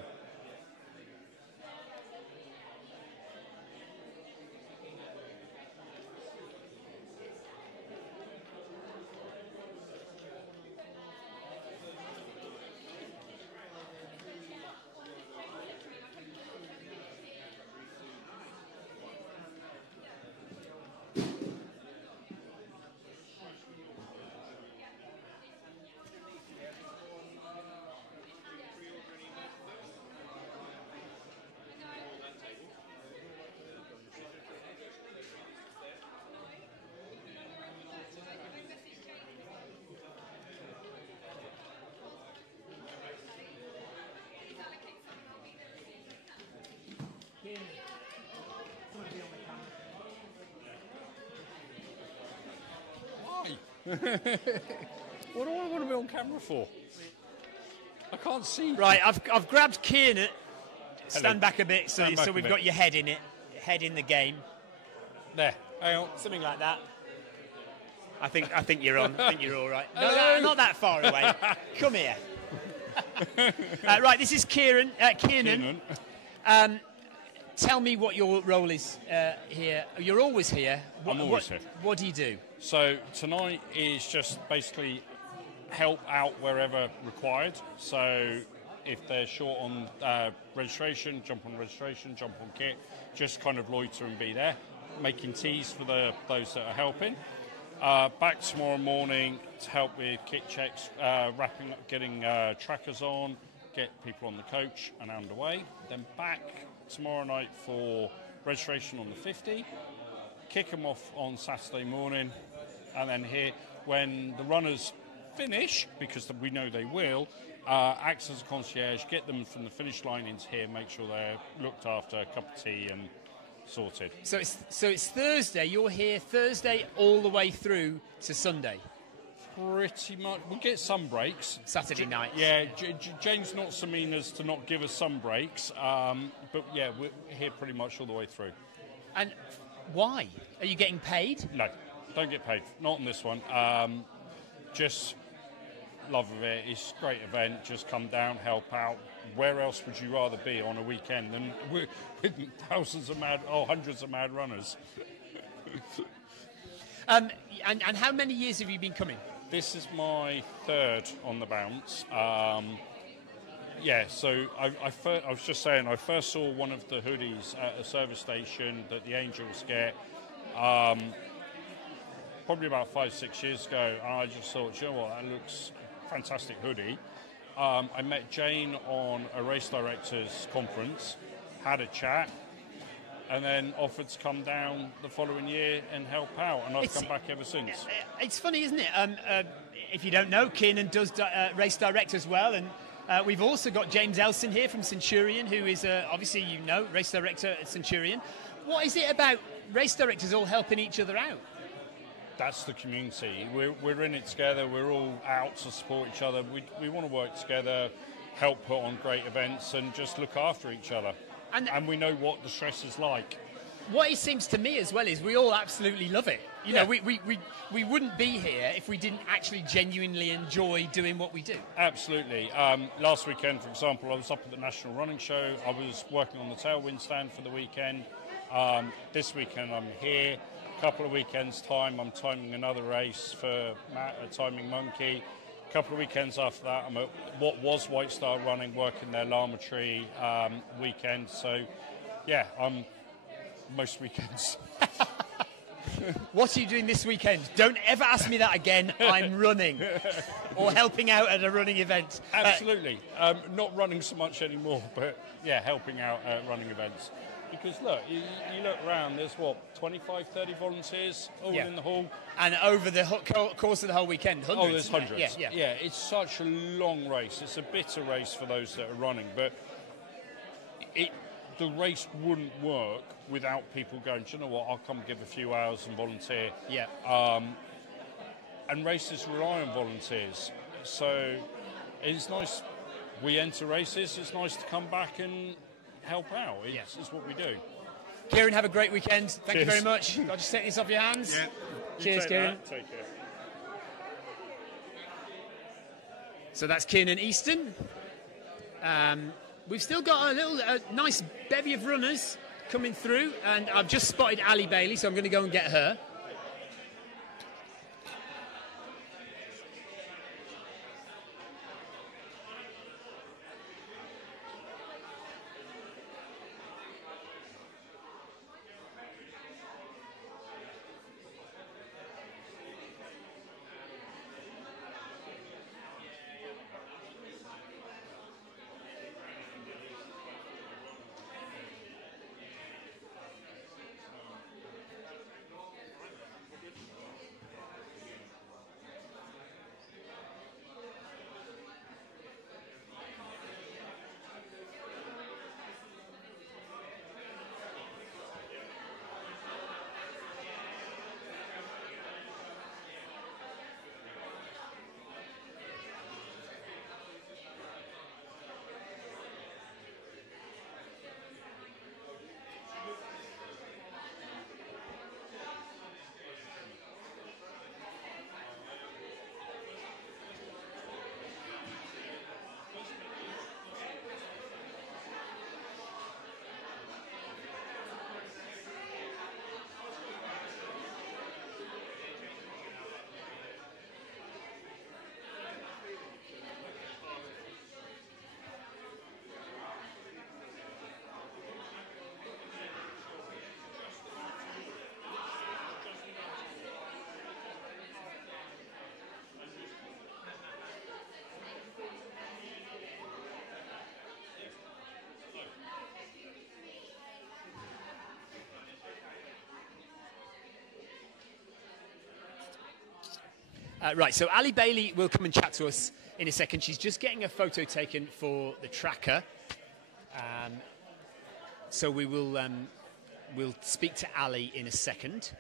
What do I want to be on camera for? I can't see. Right, I've grabbed Kieran. Stand back a bit, so Stand back we've a bit. got your head in it, head in the game. There, hang on. Something like that. I think you're on. I think you're all right. No, not that far away. Come here. Right, this is Kieran. Kiernan. Tell me what your role is here. You're always here. I'm always here. What do you do? So tonight is just basically help out wherever required. So if they're short on registration, jump on kit, just kind of loiter and be there, making teas for those that are helping. Back tomorrow morning to help with kit checks, wrapping up, getting trackers on, get people on the coach and underway. Then back tomorrow night for registration on the 50, kick them off on Saturday morning, and then here when the runners finish, because we know they will, acts as a concierge, get them from the finish line into here, make sure they're looked after, a cup of tea and sorted. So it's Thursday. You're here Thursday all the way through to Sunday. Pretty much. We get some breaks. Saturday night. Yeah, Jane's not so mean as to not give us some breaks. But yeah, we're here pretty much all the way through. And why? Are you getting paid? No, don't get paid. Not on this one. Just love of it. It's a great event. Just come down, help out. Where else would you rather be on a weekend than with hundreds of mad runners? And how many years have you been coming? This is my third on the bounce. Yeah, so I was just saying, I first saw one of the hoodies at a service station that the Angels get probably about 5-6 years ago, and I just thought, you know what, that looks fantastic hoodie. I met Jane on a race directors conference, had a chat, and then offered to come down the following year and help out, and I've come back ever since. It's funny, isn't it? If you don't know, Kiernan does race direct as well, and we've also got James Elson here from Centurion, who is obviously, you know, race director at Centurion. What is it about race directors all helping each other out? That's the community. We're in it together. We're all out to support each other. We want to work together, help put on great events, and just look after each other. And we know what the stress is like. What it seems to me as well is we all absolutely love it. You know, we wouldn't be here if we didn't actually genuinely enjoy doing what we do. Absolutely. Last weekend, for example, I was up at the National Running Show. I was working on the tailwind stand for the weekend. This weekend I'm here. A couple of weekends' time, I'm timing another race for Matt at Timing Monkey. A couple of weekends after that, I'm at what was White Star Running, working their Llama-Tree weekend. So, yeah, I'm most weekends. What are you doing this weekend? Don't ever ask me that again. I'm running or helping out at a running event. Absolutely. Not running so much anymore, but, yeah, helping out at running events. Because, look, you look around, there's, 25, 30 volunteers all in the hall? And over the course of the whole weekend, hundreds. Oh, there's hundreds. Yeah, it's such a long race. It's a bitter race for those that are running, but the race wouldn't work without people going, do you know what, I'll come give a few hours and volunteer. Yeah. And races rely on volunteers. So it's nice. We enter races, it's nice to come back and help out. It's what we do. Kieran, have a great weekend. Thank you very much. I'll just take this off your hands. Yeah. Cheers, Kieran. Take care. So that's Kiernan Easton. We've still got a nice bevy of runners coming through, and I've just spotted Allie Bailey, so I'm going to go and get her. Right, so Allie Bailey will come and chat to us in a second. She's just getting a photo taken for the tracker. So we will we'll speak to Allie in a second.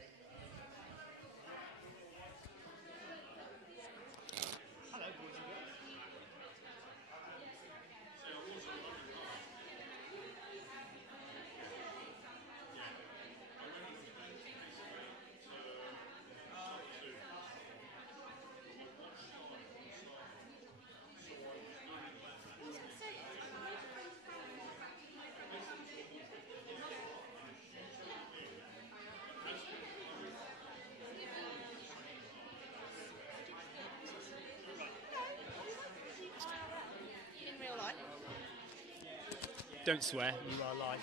Don't swear, you are live.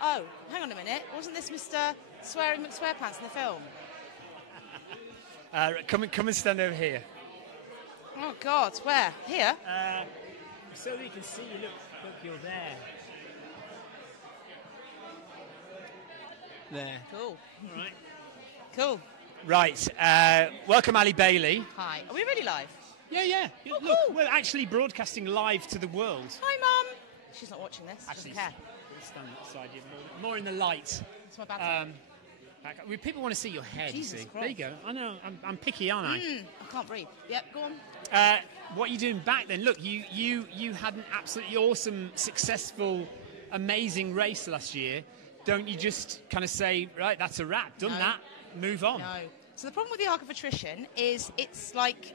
Oh, hang on a minute. Wasn't this Mr. Swearing McSwearpants in the film? Come and stand over here. Oh, God, where? Here? So that you can see you. Look, you're there. There. Cool. All right. Cool. Right. Welcome, Allie Bailey. Hi. Are we really live? Yeah. Oh, Look, cool. we're actually broadcasting live to the world. Hi, Mum. She's not watching this. She Actually, doesn't care. stand beside you, more in the light. It's my bathroom. People want to see your head. Jesus see. Christ. There you go. I know. I'm picky, aren't I? I can't breathe. Yep, go on. What are you doing back then? Look, you had an absolutely awesome, successful, amazing race last year. Don't you just kind of say, right, that's a wrap, done that, move on? No. So the problem with the arc of attrition is it's like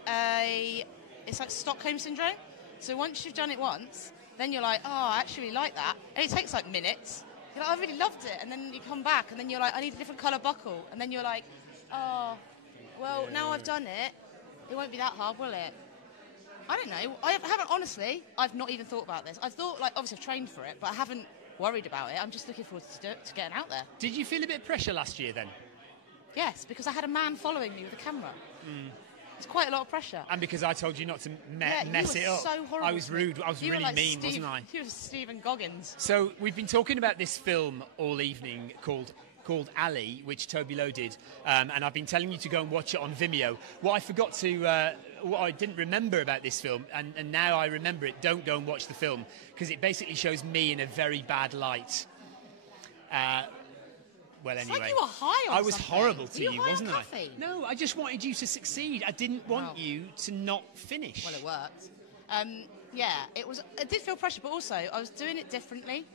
Stockholm syndrome. So once you've done it once, then you're like, oh, I actually really like that. And it takes like minutes. You're like, I really loved it. And then you come back and then you're like, I need a different colour buckle. And then you're like, oh, well, now I've done it. It won't be that hard, will it? I don't know. I haven't, honestly, I've not even thought about this. I've thought, like, obviously I've trained for it, but I haven't worried about it. I'm just looking forward to getting out there. Did you feel a bit of pressure last year then? Yes, because I had a man following me with a camera. It's quite a lot of pressure. And because I told you not to mess it up. So horrible. I was rude. I was really like mean, wasn't I? You were Stephen Goggins. So we've been talking about this film all evening called Allie, which Toby Lowe did, and I've been telling you to go and watch it on Vimeo. What I didn't remember about this film, and now I remember it, don't go and watch the film, because it basically shows me in a very bad light. Well, It's anyway, like you were high on I was something. horrible to Were you, high on wasn't I? coffee? No, I just wanted you to succeed. I didn't want you to not finish. Well, it worked. Yeah, it did feel pressure, but also I was doing it differently.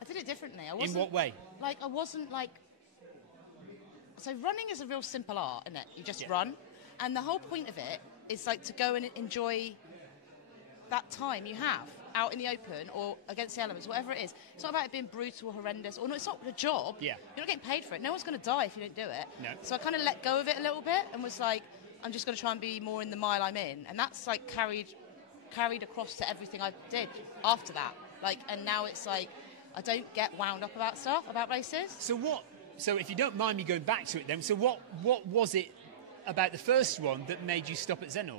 I did it differently. I wasn't, In what way? Like, I wasn't like... So running is a real simple art, isn't it? You just run. And the whole point of it is like to go and enjoy that time you have out in the open or against the elements, whatever it is. It's not about it being brutal, horrendous, or no, it's not a job. Yeah. You're not getting paid for it. No one's going to die if you don't do it. No. So I kind of let go of it a little bit and was like, I'm just going to try and be more in the mile I'm in. And that's like carried across to everything I did after that. Like, and now it's like, I don't get wound up about stuff, about races. So if you don't mind me going back to it then, so what was it about the first one that made you stop at Zenor?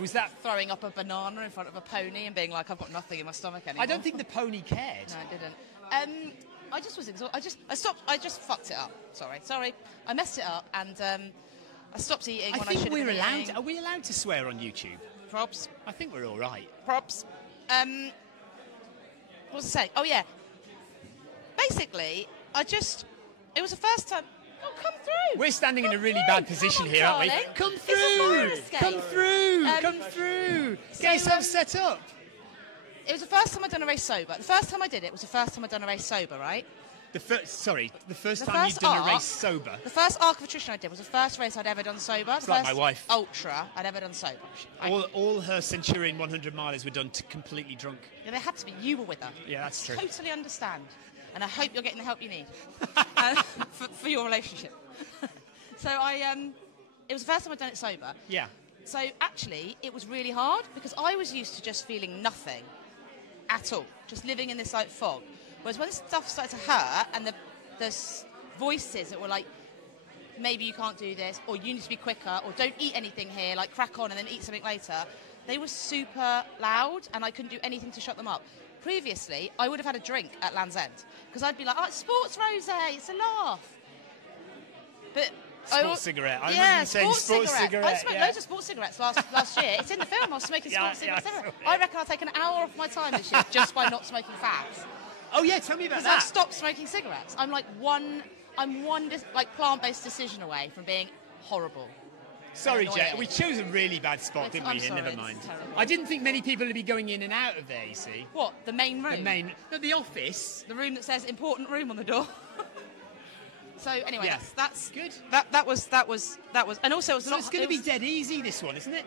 Was that throwing up a banana in front of a pony and being like, I've got nothing in my stomach anymore? I don't think the pony cared. No, it didn't. I just was exhausted. I stopped. I just fucked it up. Sorry. I messed it up, and I stopped eating when I should have been eating. I think we're allowed. Are we allowed to swear on YouTube? Props. I think we're all right. Props. What was I saying? Oh yeah. Basically, it was the first time. Oh, come through! We're standing in a really through. bad position Come on, here, aren't we? darling. Come It's a through! fire escape. Come through! Get yourself set up. It was the first time I'd done a race sober. The first time I did it was the first time I'd done a race sober, right? The first time first you'd done a arc- race sober. The first arc of attrition I did was the first race I'd ever done sober. It's like my wife. Ultra I'd ever done sober. All her Centurion 100 milers were done completely drunk. Yeah, they had to be. You were with her. Yeah, that's true. Totally understand. And I hope you're getting the help you need for your relationship. So it was the first time I'd done it sober. Yeah. So actually, it was really hard because I was used to just feeling nothing at all, just living in this like fog. Whereas when stuff started to hurt and the voices that were like, maybe you can't do this, or you need to be quicker, or don't eat anything here, like crack on and then eat something later, they were super loud and I couldn't do anything to shut them up. Previously, I would have had a drink at Land's End because I'd be like, oh, it's sports rosé, it's a laugh. But Sports cigarette. I remember you saying sports cigarette. I smoked loads of sports cigarettes last year. It's in the film. I was smoking sports cigarettes. I reckon I'll take an hour off my time this year just by not smoking fags. Oh yeah, tell me about Because I've that. stopped smoking cigarettes. I'm like one plant-based decision away from being horrible. Sorry, Jay, annoying. we chose a really bad spot, didn't we? I'm sorry, Never it's mind. terrible. I didn't think many people would be going in and out of there, you see. What, the main room? The office. The room that says important room on the door. So anyway, Yeah. that's Good. That was, and also it was a So lot. it's going to be dead easy, this one, isn't it?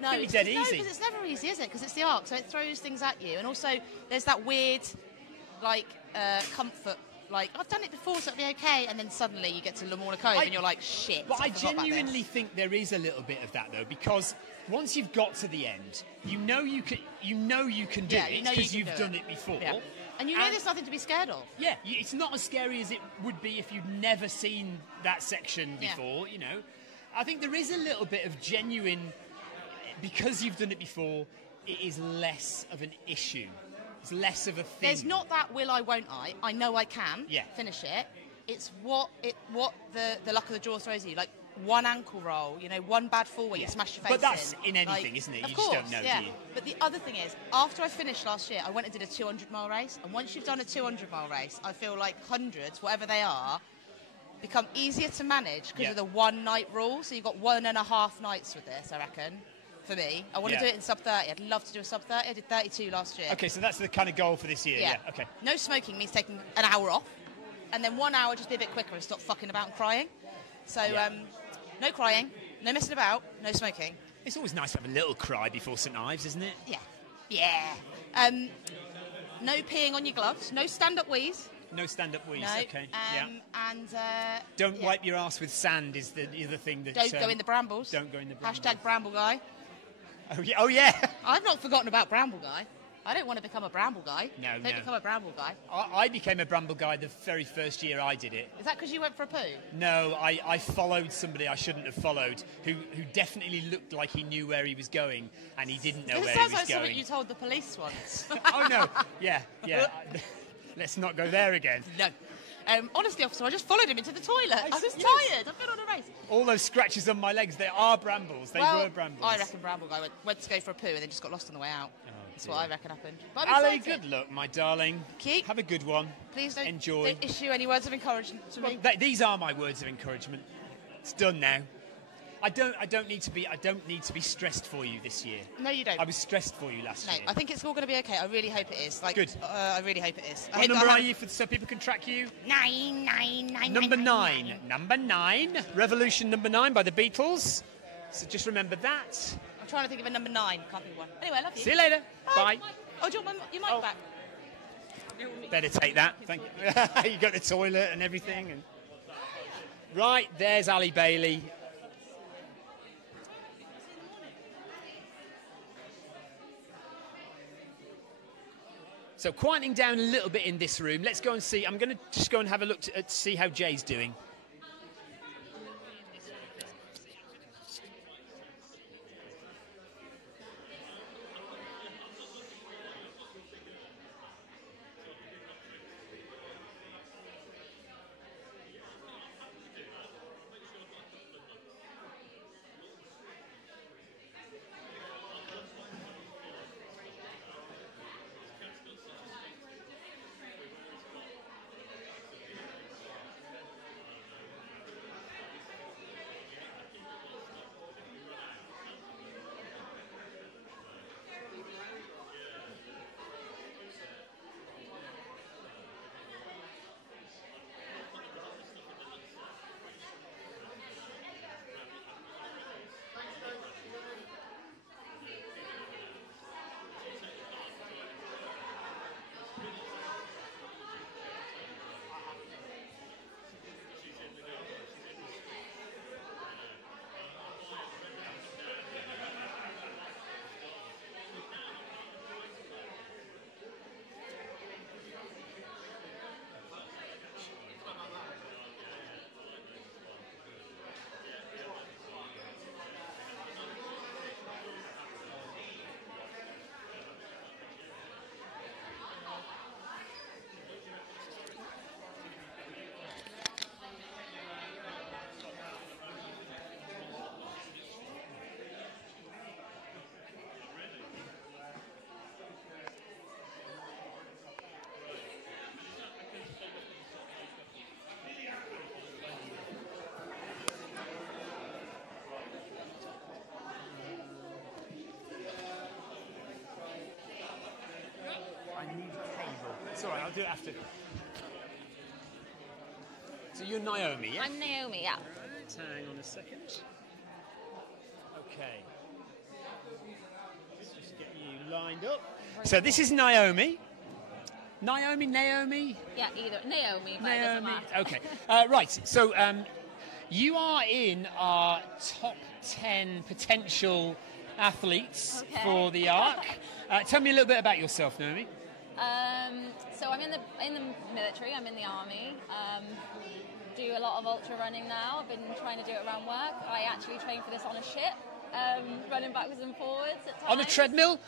No, gonna be dead easy. because it's never easy, is it? Because it's the arc, so it throws things at you, and also there's that weird, comfort. Like, I've done it before, so it'll be okay, and then suddenly you get to Lamorna Cove and you're like, shit. But I forgot about genuinely this. think there is a little bit of that though, because once you've got to the end, you know you can do Yeah, you it know you because can you've do done it. it before. Yeah. And you know there's nothing to be scared of. Yeah, it's not as scary as it would be if you'd never seen that section Yeah. before, you know. I think there is a little bit of genuine, because you've done it before, it is less of an issue. It's less of a thing. There's not that will I, won't I. I know I can finish it. It's what the luck of the draw throws at you. Like one ankle roll, one bad fall where you smash your face But that's in. in anything, isn't it? Of You course, just don't know, yeah. do you? But the other thing is, after I finished last year, I went and did a 200-mile race. And once you've done a 200-mile race, I feel like hundreds, whatever they are, become easier to manage because of the one-night rule. So you've got 1.5 nights with this, I reckon. For me, I want to do it in sub 30. I'd love to do a sub 30. I did 32 last year. Okay, so that's the kind of goal for this year. Yeah. Okay. No smoking means taking an hour off, and then 1 hour just be a bit quicker and stop fucking about and crying. So, no crying, no messing about, no smoking. It's always nice to have a little cry before St Ives, isn't it? Yeah. Yeah. No peeing on your gloves. No stand-up wheeze. No stand-up wheeze. No. Okay. And Don't wipe your ass with sand is the thing that. Don't go in the brambles. Don't go in the brambles. Hashtag bramble guy. Oh yeah. Oh yeah. I've not forgotten about bramble guy. I don't want to become a bramble guy. No. Don't become a bramble guy. I became a bramble guy the very first year I did it. Is that because you went for a poo? No, I followed somebody I shouldn't have followed, who definitely looked like he knew where he was going, and he didn't know where he was sounds like going. something you told the police once. Oh no. Yeah. Let's not go there again. No. Honestly, officer, I just followed him into the toilet. I was tired. I've been on a race. All those scratches on my legs, they are brambles. They were brambles. I reckon bramble guy went to go for a poo and then just got lost on the way out. That's what I reckon happened. But I'm Ali, excited. good luck, my darling. Keep. Have a good one. Please don't enjoy. Don't issue any words of encouragement to me. These are my words of encouragement. It's done now. I don't need to be stressed for you this year. No, you don't. I was stressed for you last year. I think it's all going to be okay. I really hope it is. Good. I really hope it is. What number are you so people can track you? 9. Number 9. Number 9. Revolution number 9 by the Beatles. So just remember that. I'm trying to think of a number 9. Can't think of one. Anyway, I love you. See you later. Bye. Oh, do you want your mic back? Better take that. Thank you. You got the toilet and everything. And... Right, there's Allie Bailey. So quieting down a little bit in this room. Let's go and see. I'm going to just go and have a look to see how Jay's doing. I'll do it after. So you're Naomi, yeah? I'm Naomi, yeah. Right, hang on a second. Okay. Let's just get you lined up. So this is Naomi. Naomi? Yeah, either. Naomi, but it doesn't matter. Okay. Right, so you are in our top 10 potential athletes for the Arc. Tell me a little bit about yourself, Naomi. So I'm in the military, I'm in the army. Do a lot of ultra running now. I've been trying to do it around work. I actually train for this on a ship, running backwards and forwards at times. On a treadmill?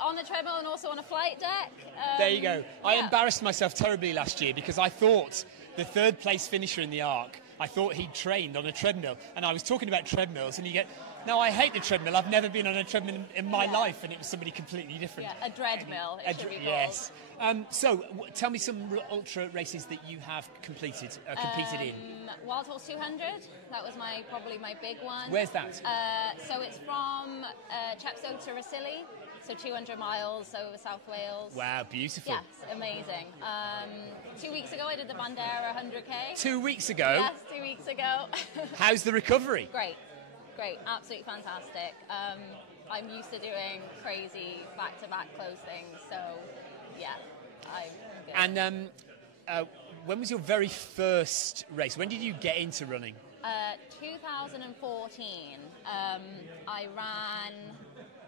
On the treadmill and also on a flight deck. There you go. I embarrassed myself terribly last year because I thought the third place finisher in the Arc, I thought he'd trained on a treadmill. And I was talking about treadmills and you get, no, I hate the treadmill. I've never been on a treadmill in my life, and it was somebody completely different. Yeah, a dreadmill, it should be called. Yes. So tell me some ultra races that you have competed in. Wild Horse 200, that was probably my big one. Where's that? So it's from Chepstow to Rosili. So 200 miles over South Wales. Wow, beautiful. Yes, amazing. 2 weeks ago I did the Bandera 100k. 2 weeks ago? Yes, 2 weeks ago. How's the recovery? Great, absolutely fantastic. I'm used to doing crazy back-to-back close things, so yeah, I'm good. And when was your very first race? When did you get into running? 2014. I ran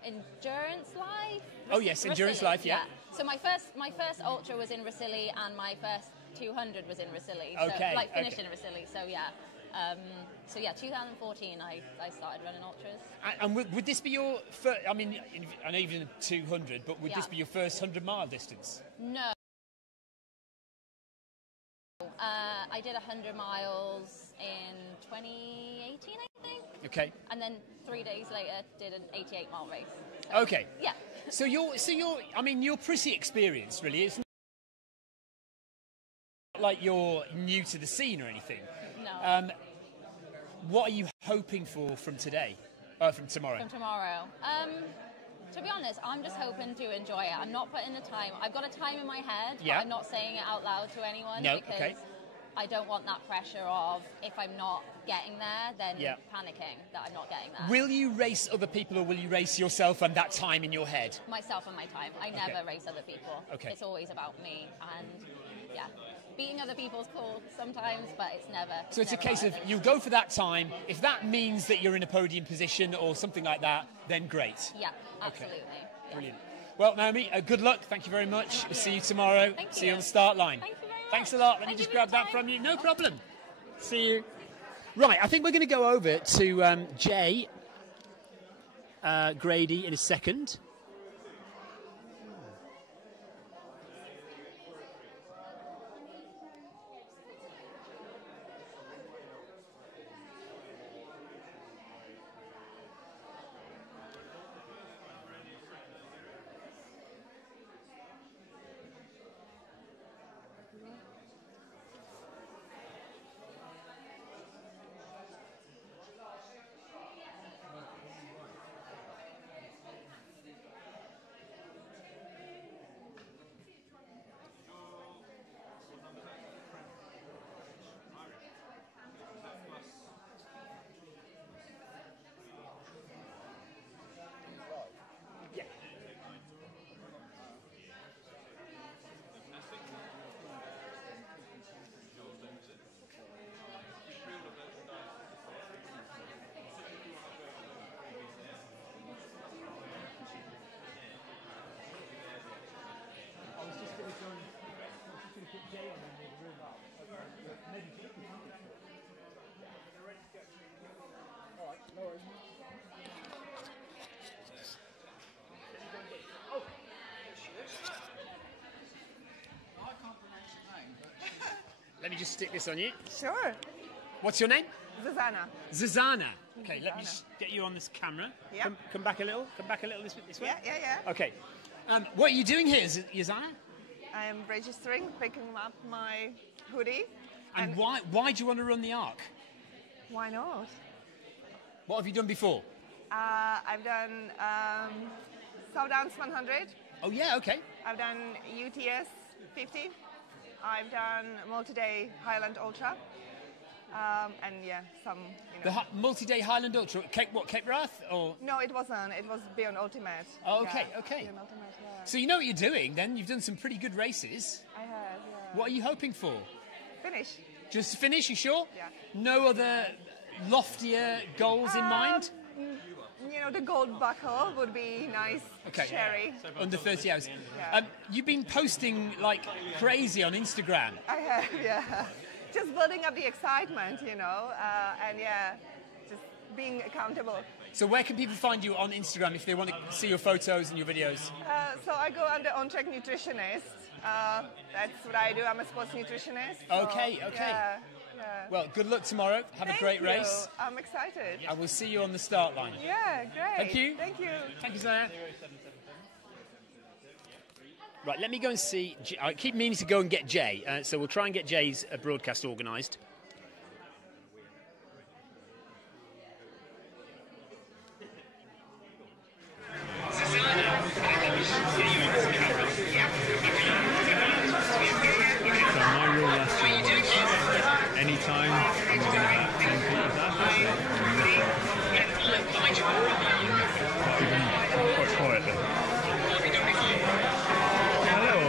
Endurance Life. Oh yes, Endurance Life, yeah. So my first ultra was in Rosili, and my first 200 was in Rosili. Okay. So, finished in Rosili. So yeah. 2014 I started running ultras. And would this be your first? I mean, I know you've done 200, but would this be your first 100-mile distance? No. I did 100 miles in 2018, I think. Okay. And then 3 days later, did an 88-mile race. So, okay. Yeah. So you're pretty experienced, really. It's not like you're new to the scene or anything. No. What are you hoping for from today? From tomorrow? From tomorrow. To be honest, I'm just hoping to enjoy it. I'm not putting the time. I've got a time in my head, but I'm not saying it out loud to anyone because I don't want that pressure of if I'm not getting there, then panicking that I'm not getting there. Will you race other people or will you race yourself and that time in your head? Myself and my time. I never race other people. Okay. It's always about me, and beating other people's cool sometimes, but it's never. So it's a case of you go for that time. If that means that you're in a podium position or something like that, then great. Yeah, absolutely. Okay. Yeah. Brilliant. Well, Naomi, good luck. Thank you very much. We'll see you tomorrow. See you on the start line. Thank you very much. Thanks a lot. Let me just grab that from you. No problem. See you. Right, I think we're going to go over to Jay Grady in a second. Let me just stick this on you. Sure. What's your name? Zuzana. Zuzana. Okay, let me just get you on this camera. Yeah. Come back a little. Come back a little this way. Yeah. Okay. What are you doing here, Zuzana? I am registering, picking up my hoodie. And why do you want to run the Arc? Why not? What have you done before? I've done South Downs 100. Oh, yeah, okay. I've done UTS 50. I've done multi-day Highland Ultra. And yeah, some, you know. The multi-day Highland Ultra, Cape Wrath, or? No, it wasn't. It was Beyond Ultimate. Oh, okay, yeah, okay. Beyond Ultimate, yeah. So you know what you're doing then? You've done some pretty good races. I have, yeah. What are you hoping for? Finish. Just finish, you sure? Yeah. No other loftier goals in mind? You know, the gold buckle would be nice. Okay. Cherry. Under 30 hours. Yeah. You've been posting like crazy on Instagram. I have, yeah. Just building up the excitement, you know, and yeah, just being accountable. So where can people find you on Instagram if they want to see your photos and your videos? So I go under On-Track Nutritionist. That's what I do. I'm a sports nutritionist. Okay, so, okay. Yeah. Well, good luck tomorrow. Have a great race. I'm excited. I will see you on the start line. Yeah, great. Thank you. Thank you. Thank you, Zaya. Right, let me go and see. I keep meaning to go and get Jay, so we'll try and get Jay's broadcast organised. Anytime, I'm within about 10 feet of that. Quite quiet then. Hello.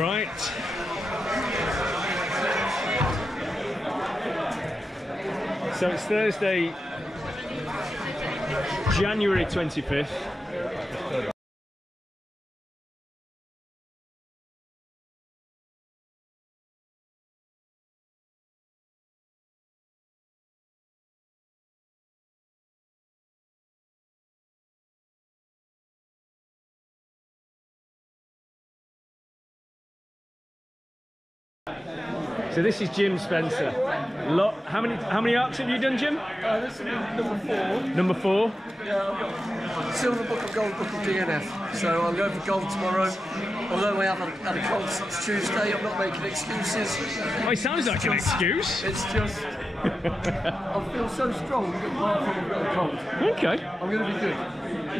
Right. So it's Thursday, January 25th. So this is Jim Spencer. How many arcs have you done, Jim? This is number 4. Number 4? Yeah, I've got silver book of gold book of DNF. So I'm going for gold tomorrow. Although I have had a cold since Tuesday, I'm not making excuses. Oh, it sounds like an excuse. It's just I feel so strong apart from I've got a cold. Okay. I'm going to be good.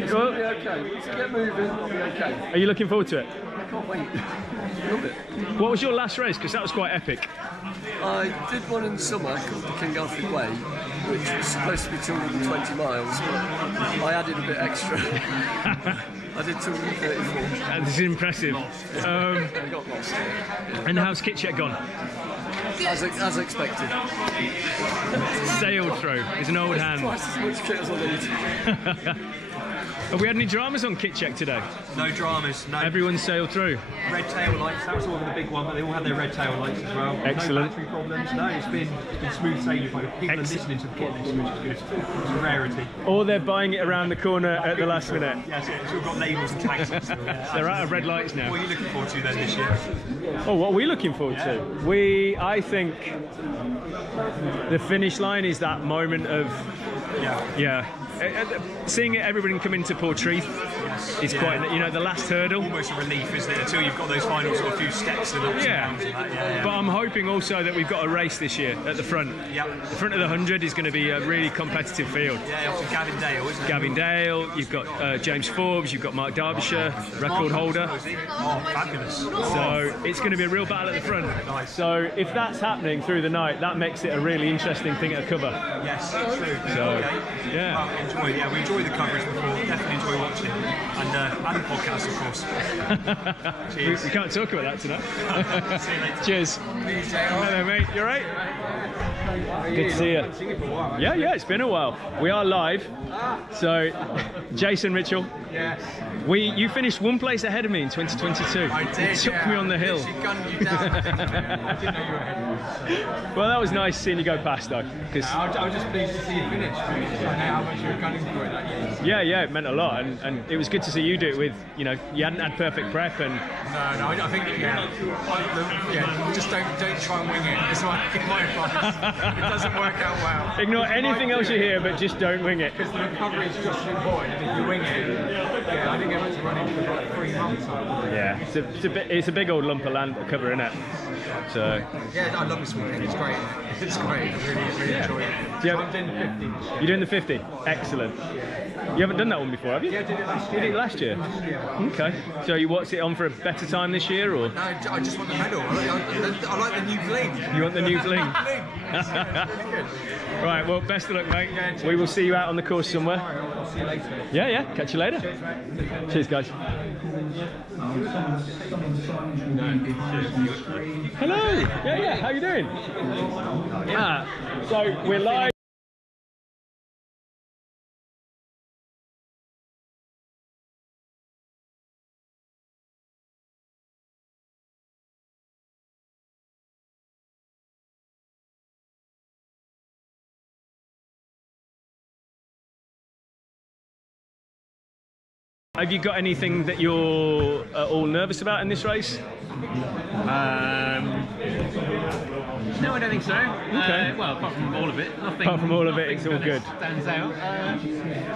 It's going to be okay. Once I get moving, I'll be okay. Are you looking forward to it? I can't wait. Love it. What was your last race? Because that was quite epic. I did one in the summer called the King Alfred Way, which was supposed to be 220 miles, but I added a bit extra. I did 234. This is impressive. I got lost. And how's Kitcheck gone? As expected. Sailed through. He's an old hand. Twice as much kit as I need. Have we had any dramas on Kitcheck today? No dramas, no. Everyone sailed through. Red tail lights, that was sort of the big one, but they all had their red tail lights as well. Excellent. No battery problems, no, it's been smooth sailing. People are listening to the kit list, which is good. It's a rarity. Or they're buying it around the corner at the last minute. Yes, it's all got labels and tags on still. Yeah. They're out of red lights now. What are you looking forward to then this year? Oh, what are we looking forward to? I think the finish line is that moment of, seeing everybody come into Portreath is quite, the last hurdle. Almost a relief, isn't it? Until you've got those final sort of few steps and ups and downs and that. But I'm hoping also that we've got a race this year at the front. Yeah. The front of the 100 is going to be a really competitive field. Yeah, obviously Gavin Dale, isn't it? Gavin Dale, you've got James Forbes, you've got Mark Derbyshire, record holder. Oh, fabulous. So it's going to be a real battle at the front. Nice. So if that's happening through the night, that makes it a really interesting thing to cover. Yes, true. So, Well, we enjoy the coverage before, definitely enjoy watching it. And the podcast, of course. Cheers. We can't talk about that tonight. See you later. Cheers. Hello, mate. You all right? Good to see you. Yeah, it's been a while. We are live. So, Jason Mitchell. Yes. You finished one place ahead of me in 2022. I did. You took me on the hill. She gunned you down. I didn't know you were ahead. Well, that was nice seeing you go past, though. I was just pleased to see you finish. I know how much you good gunning for it that year. Yeah, it meant a lot, and it was good to see you do it with, you know, you hadn't had perfect prep and... No, I think, just don't try and wing it. It's my advice. It doesn't work out well. Ignore anything else you hear, but just don't wing it. Because the recovery is just as important, and if you wing it, I didn't get to running for like 3 months. Yeah, it's a big old lump of land to cover, isn't it? So... Yeah, I love this weekend, it's great. It's great, really enjoy it. I'm doing the 50. You're doing the 50? Excellent. You haven't done that one before, have you? Yeah, I did it last year. You did it last year? Okay. So what's it on for a better time this year, or? No, I just want the medal. I like the new bling. You want the new bling? Bling. Really good. Right, well, best of luck, mate. Yeah, we will see you out on the course somewhere. I'll see you later. Yeah, catch you later. Cheers, guys. Hello. Yeah, how you doing? So we're live. Have you got anything that you're all nervous about in this race? No, I don't think so. Okay. Well, apart from all of it, nothing. Apart from all of it, it's all good. Stands out.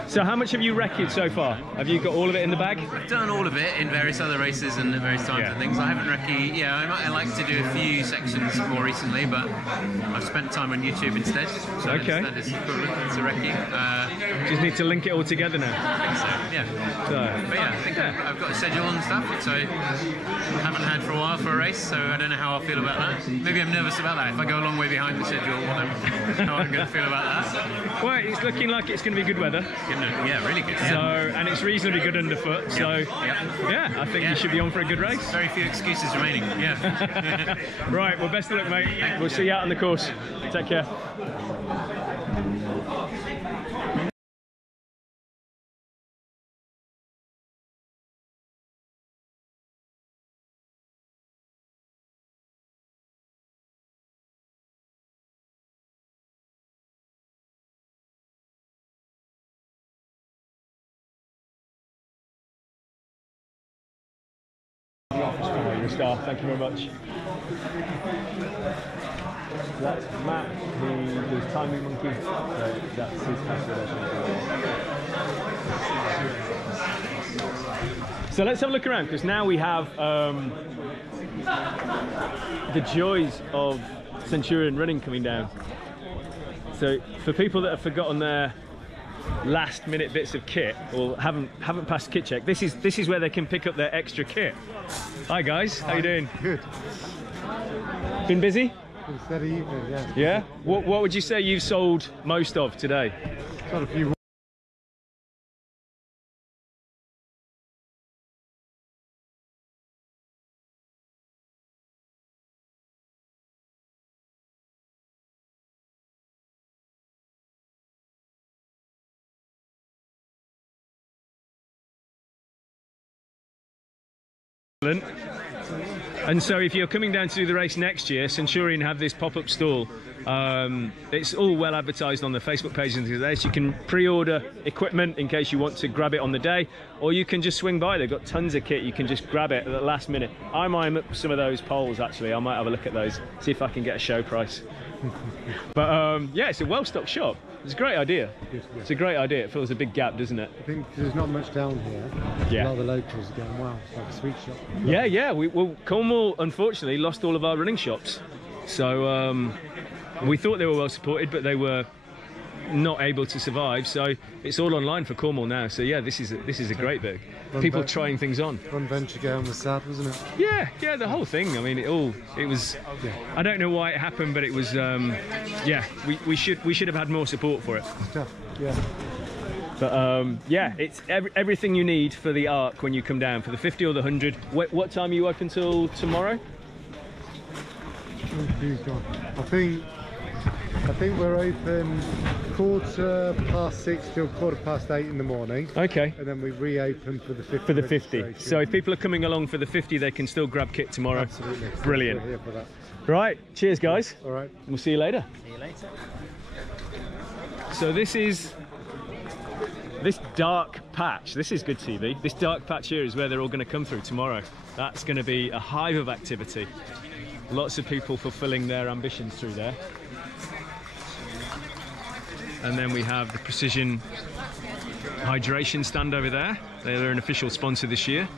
So, how much have you recce'd so far? Have you got all of it in the bag? I've done all of it in various other races and at various times and things. I haven't recce. Yeah, I like to do a few sections more recently, but I've spent time on YouTube instead. So okay. That is equivalent to recce. Just need to link it all together now. I think so. Yeah. But yeah, I think I've got a schedule and stuff, which I haven't had for a while for a race. So I don't know how I'll feel about that. Maybe I'm nervous about that. If I go a long way behind the schedule, how I'm going to feel about that. Well, it's looking like it's going to be good weather. Yeah, really good. So, and it's reasonably good underfoot. So, yeah, I think you should be on for a good race. Very few excuses remaining. Yeah. Right. Well, best of luck, mate. We'll see you out on the course. Take care. You're a star. Thank you very much. That's Matt, who does Timing Monkey. So that's his password. So let's have a look around, because now we have the joys of Centurion running coming down. So for people that have forgotten their last minute bits of kit or haven't passed kit check, this is where they can pick up their extra kit. Hi guys, how you doing? Good. Been busy? Been steady evening, yeah. Yeah? What would you say you've sold most of today? Sold a few. And so if you're coming down to do the race next year, Centurion have this pop-up stall. It's all well advertised on the Facebook page and things like this. You can pre-order equipment in case you want to grab it on the day, or you can just swing by. They've got tons of kit. You can just grab it at the last minute. I might up some of those poles actually. I might have a look at those, see if I can get a show price. But yeah, it's a well-stocked shop. It's a great idea. It's a great idea. It fills a big gap, doesn't it? I think there's not much down here. Yeah. A lot of the locals are going, wow, it's like a sweet shop. Yeah. Well, Cornwall unfortunately lost all of our running shops. So we thought they were well supported, but they were not able to survive. So it's all online for Cornwall now. So yeah, this is a great bit. People trying things on. One venture going was sad, wasn't it? Yeah, the whole thing. I mean, it was. Yeah. I don't know why it happened, but it was. Yeah, we should have had more support for it. Yeah. But yeah, it's everything you need for the arc when you come down for the 50 or the 100. What time are you open till tomorrow? I think we're open 6:15 till 8:15 in the morning. Okay. And then we reopen for the 50. For the 50. So if people are coming along for the 50, they can still grab kit tomorrow. Absolutely. Brilliant. We're here for that. Right. Cheers, guys. All right. We'll see you later. See you later. So this is This dark patch, this is good TV. This dark patch here is where they're all going to come through tomorrow. That's going to be a hive of activity. Lots of people fulfilling their ambitions through there. And then we have the Precision hydration stand over there. They're an official sponsor this year.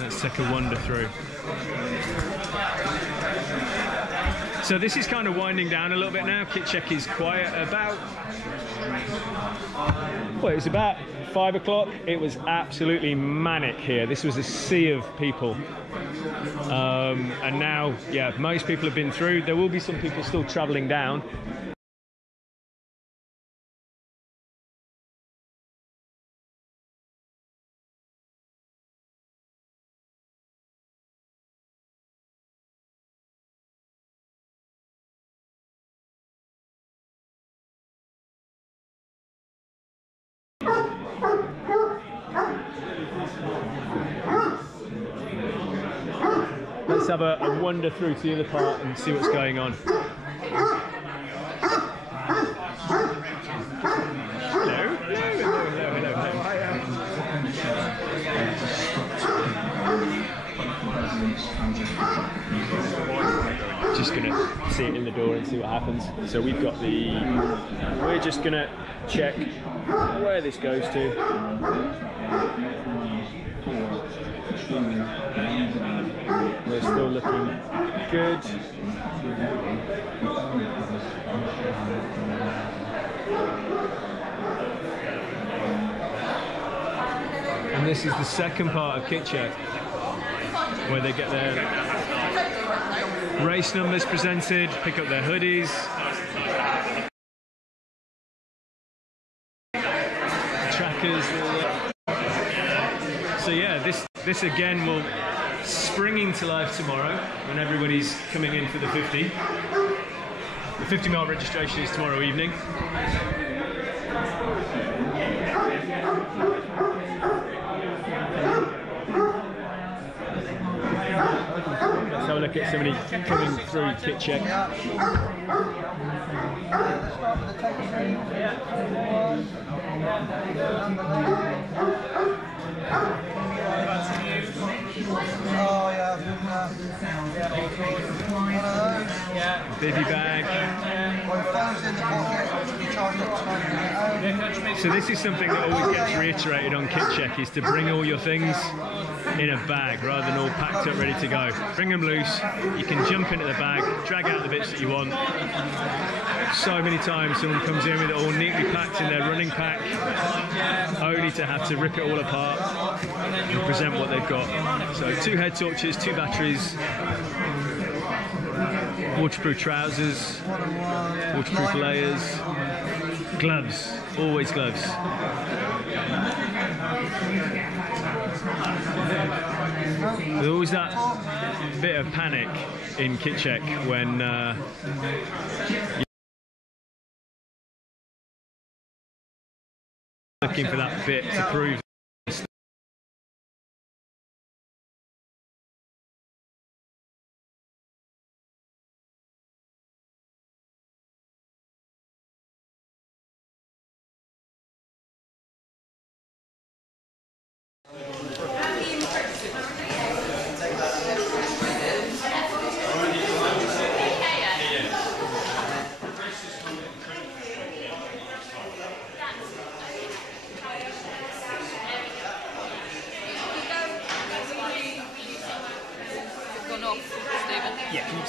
Let's take a wander through. So this is kind of winding down a little bit now. Kit check is quiet about, well, it's about 5 o'clock. It was absolutely manic here. This was a sea of people. And now, yeah, most people have been through. There will be some people still traveling down. Let's have a wander through to the other part and see what's going on. Hello. Just gonna see it in the door and see what happens. So we've got we're just gonna check where this goes to. We're still looking good. And this is the second part of kit check, where they get their race numbers presented, pick up their hoodies. Trackers. So yeah, this again will springing to life tomorrow when everybody's coming in for the 50. The 50-mile registration is tomorrow evening. Let's have a look at somebody coming through kit check. Bivy bag. So this is something that always gets reiterated on kit check, is to bring all your things in a bag rather than all packed up ready to go. Bring them loose, you can jump into the bag, drag out the bits that you want. So many times someone comes in with it all neatly packed in their running pack, only to have to rip it all apart and present what they've got. So 2 head torches, 2 batteries, waterproof trousers, waterproof layers, gloves, always gloves. There's always that bit of panic in kit check when looking for that bit to prove.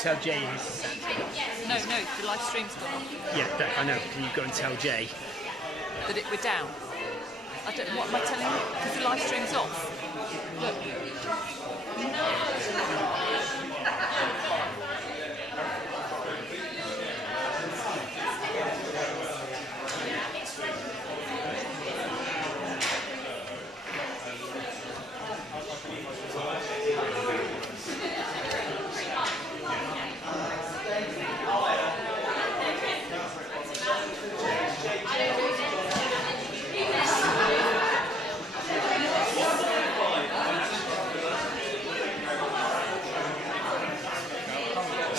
Tell Jay who's No, the live stream's gone off. Yeah, I know. Can you go and tell Jay that we're down? I don't know, what am I telling you? Because the live stream's off. Look.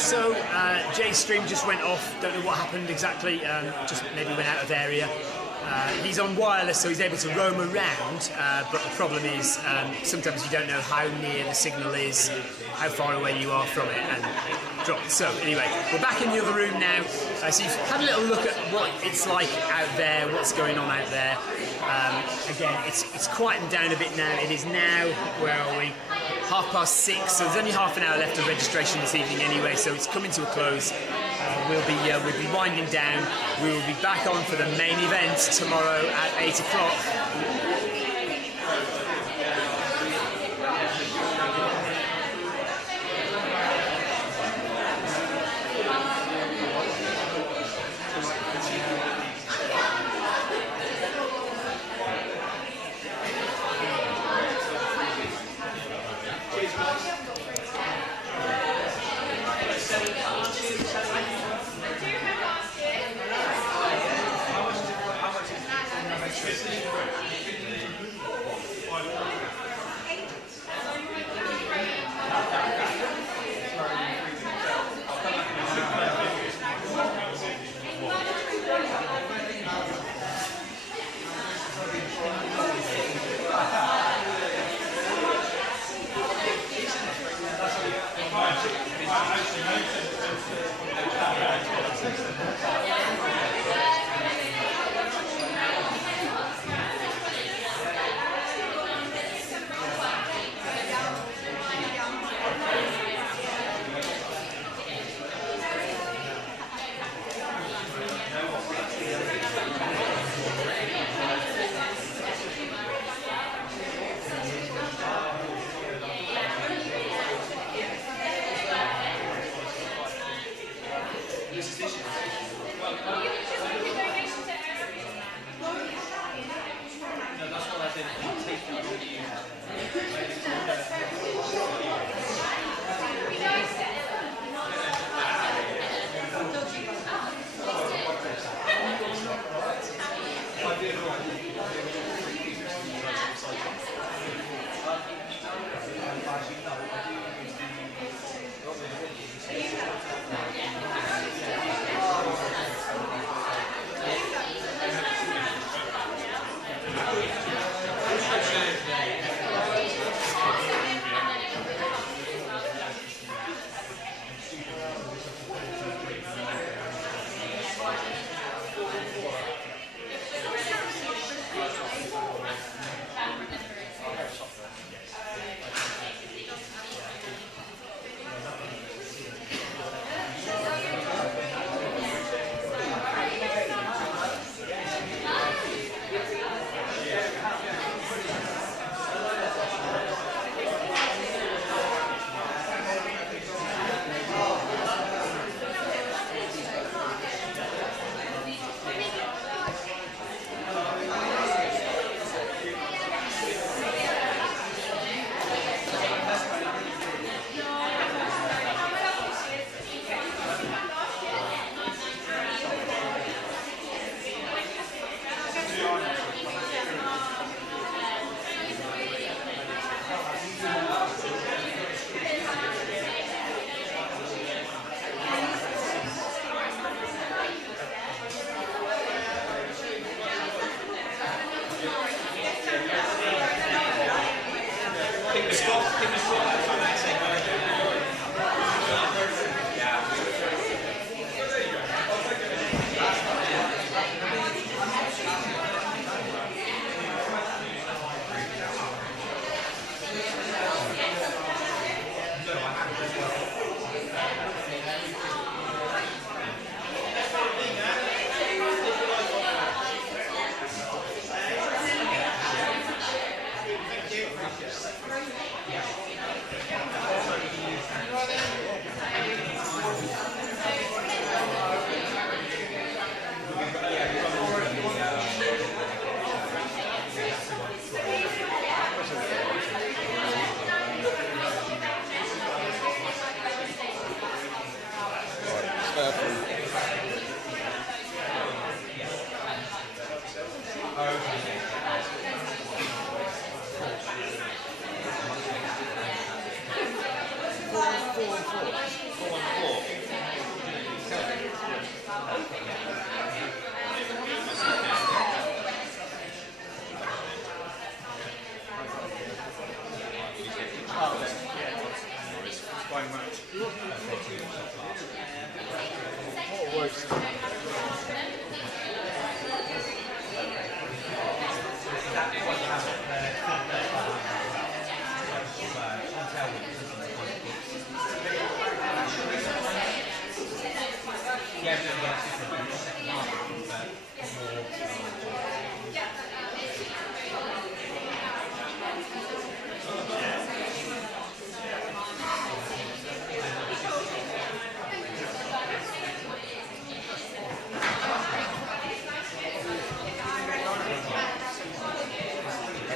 So Jay's stream just went off. Don't know what happened exactly. Just maybe went out of area. He's on wireless, so he's able to roam around. But the problem is sometimes you don't know how near the signal is, how far away you are from it, and it dropped. So anyway, we're back in the other room now. So you've had a little look at what it's like out there, what's going on out there. Again, it's quietened down a bit now. It is now, where are we? 6:30, so there's only half an hour left of registration this evening anyway, so it's coming to a close. We'll be winding down. We will be back on for the main event tomorrow at 8 o'clock.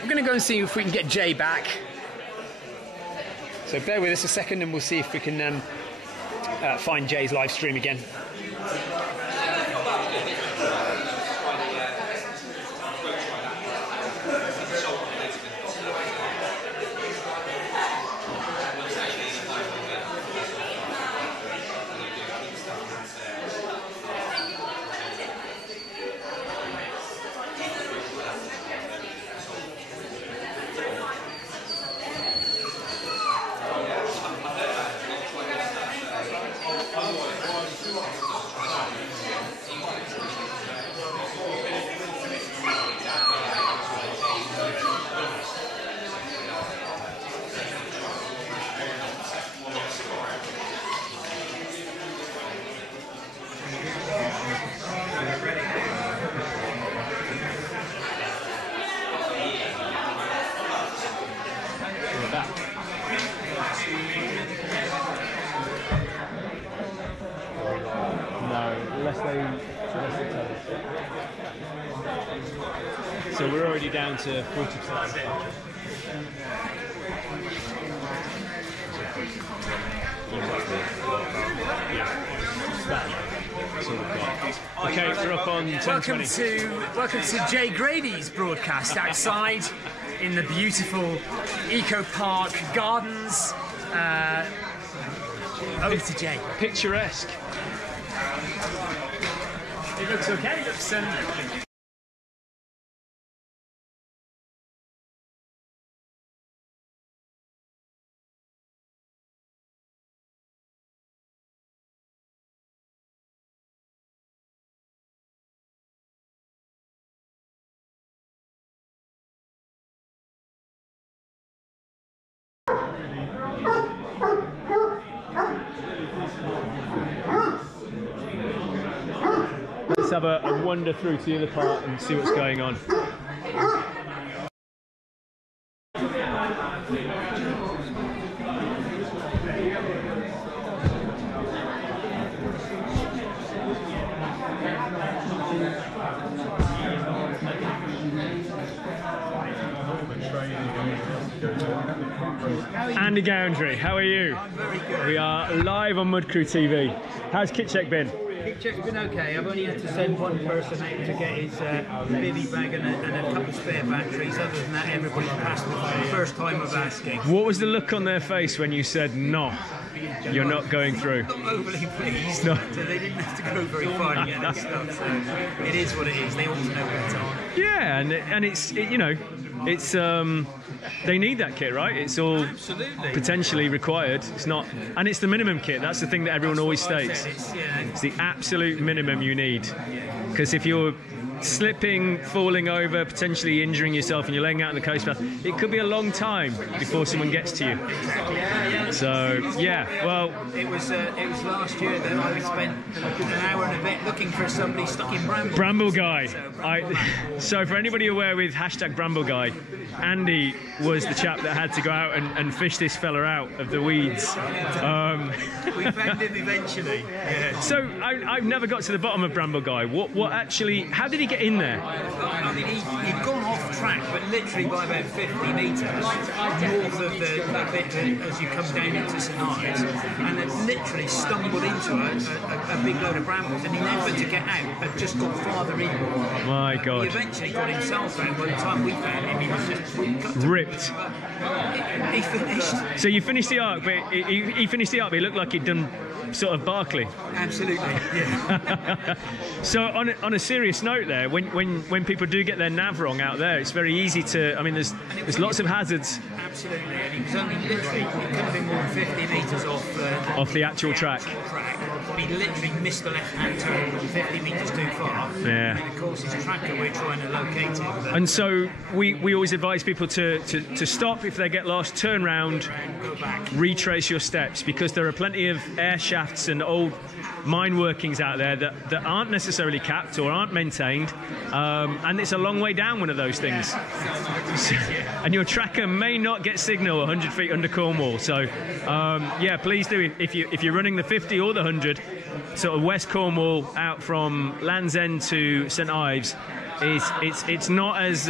We're going to go and see if we can get Jay back. So bear with us a second and we'll see if we can find Jay's live stream again. So we're already down to 40%. Okay, we're up on 10:20. Welcome to Jay Grady's broadcast outside in the beautiful Eco Park Gardens. Over to Jay. Picturesque. It looks okay. It looks. Let's have a wander through to the other part and see what's going on. Andy Goundry, how are you? I'm very good. We are live on Mudcrew TV. How's kit check been? Kit check's been okay. I've only had to send one person out to get his bivvy bag and a couple of spare batteries. Other than that, everybody's passed the first time of asking. What was the look on their face when you said no? You're not going through. Not overly pleased. No. So they didn't have to go very far to get this stuff. So it is what it is. They ought to know better. Yeah, and it's you know, it's they need that kit, right? It's all absolutely potentially required. It's not, and it's the minimum kit. That's the thing that everyone always states. It's the absolute minimum you need. Because if you're slipping, falling over, potentially injuring yourself, and you're laying out on the coast path, it could be a long time before someone gets to you. So yeah, well, it was last year that I spent an hour and a bit looking for somebody stuck in bramble. Bramble guy. So for anybody aware with hashtag Bramble guy, Andy was the chap that had to go out and fish this fella out of the weeds. We found him eventually. Yeah. So I've never got to the bottom of Bramble guy. What actually? How did he get in there? I mean, he'd gone off track, but literally by about 50 metres north of the bit as you come down into St Ives, and had literally stumbled into a big load of brambles, and in an effort to get out, had just got farther in. My God. He eventually got himself out. By the time we found him, he was just ripped. He finished. So you finished the arc, but he finished the arc, but he looked like he'd done sort of Barkley. Absolutely, yeah. So on a serious note there, when people do get their nav wrong out there, it's very easy to, I mean, there's lots of hazards. Absolutely, and he was only literally, it could have been more than 50 metres off the actual track. But he literally missed the left-hand turn 50 metres too far. Yeah. And of course his tracker, we're trying to locate him. And so we always advise people to stop if they get lost, turn round, go back, retrace your steps, because there are plenty of air shafts and old mine workings out there that aren't necessarily capped or aren't maintained, and it's a long way down one of those things. And your tracker may not get signal 100 feet under Cornwall. So yeah, please do, if you're running the 50 or the 100, sort of West Cornwall out from Land's End to St Ives, it's not as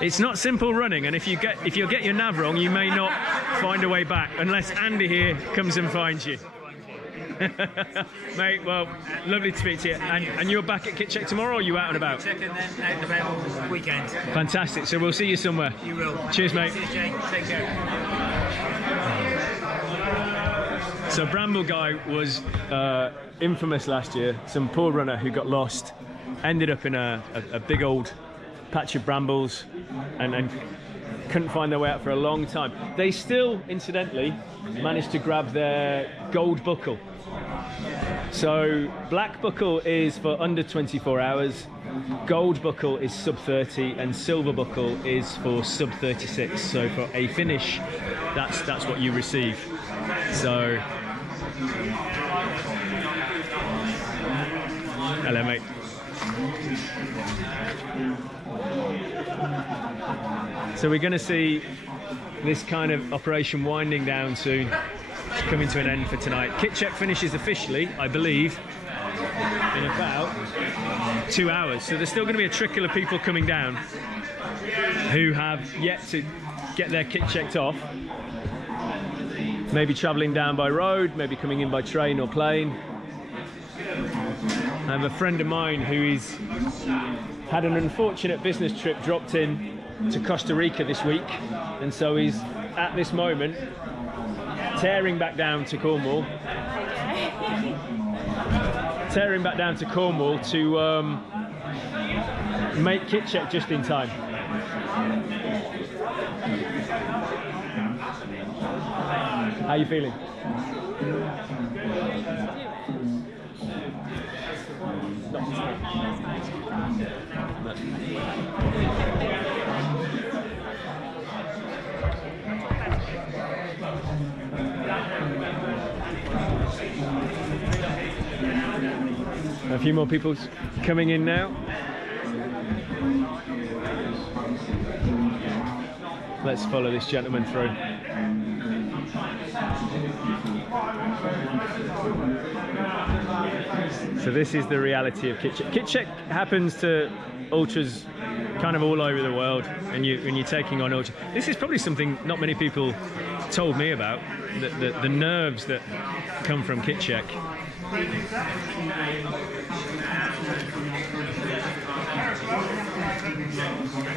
it's not simple running, and if you get your nav wrong, you may not find a way back unless Andy here comes and finds you. Mate, well, lovely to speak to you. And you're back at Kit Check tomorrow, or are you out and about? Check and then out and about all weekend. Fantastic. So we'll see you somewhere. You will. Cheers, mate. Cheers, Jake. Take care. So Bramble Guy was infamous last year. Some poor runner who got lost, ended up in a big old patch of brambles and couldn't find their way out for a long time. They still, incidentally, managed to grab their gold buckle. So black buckle is for under 24 hours, gold buckle is sub 30, and silver buckle is for sub 36. So for a finish, that's what you receive. So hello, mate. So we're going to see this kind of operation winding down soon. It's coming to an end for tonight. Kit Check finishes officially, I believe, in about 2 hours. So there's still going to be a trickle of people coming down who have yet to get their kit checked off. Maybe travelling down by road, maybe coming in by train or plane. I have a friend of mine who's had an unfortunate business trip dropped in to Costa Rica this week, and so he's at this moment tearing back down to Cornwall. Tearing back down to Cornwall to make Kit Check just in time. How are you feeling? A few more people coming in now. Let's follow this gentleman through. So this is the reality of Kit Check. Kit Check happens to ultras kind of all over the world, and when you're taking on ultra, this is probably something not many people told me about, the nerves that come from Kit Check.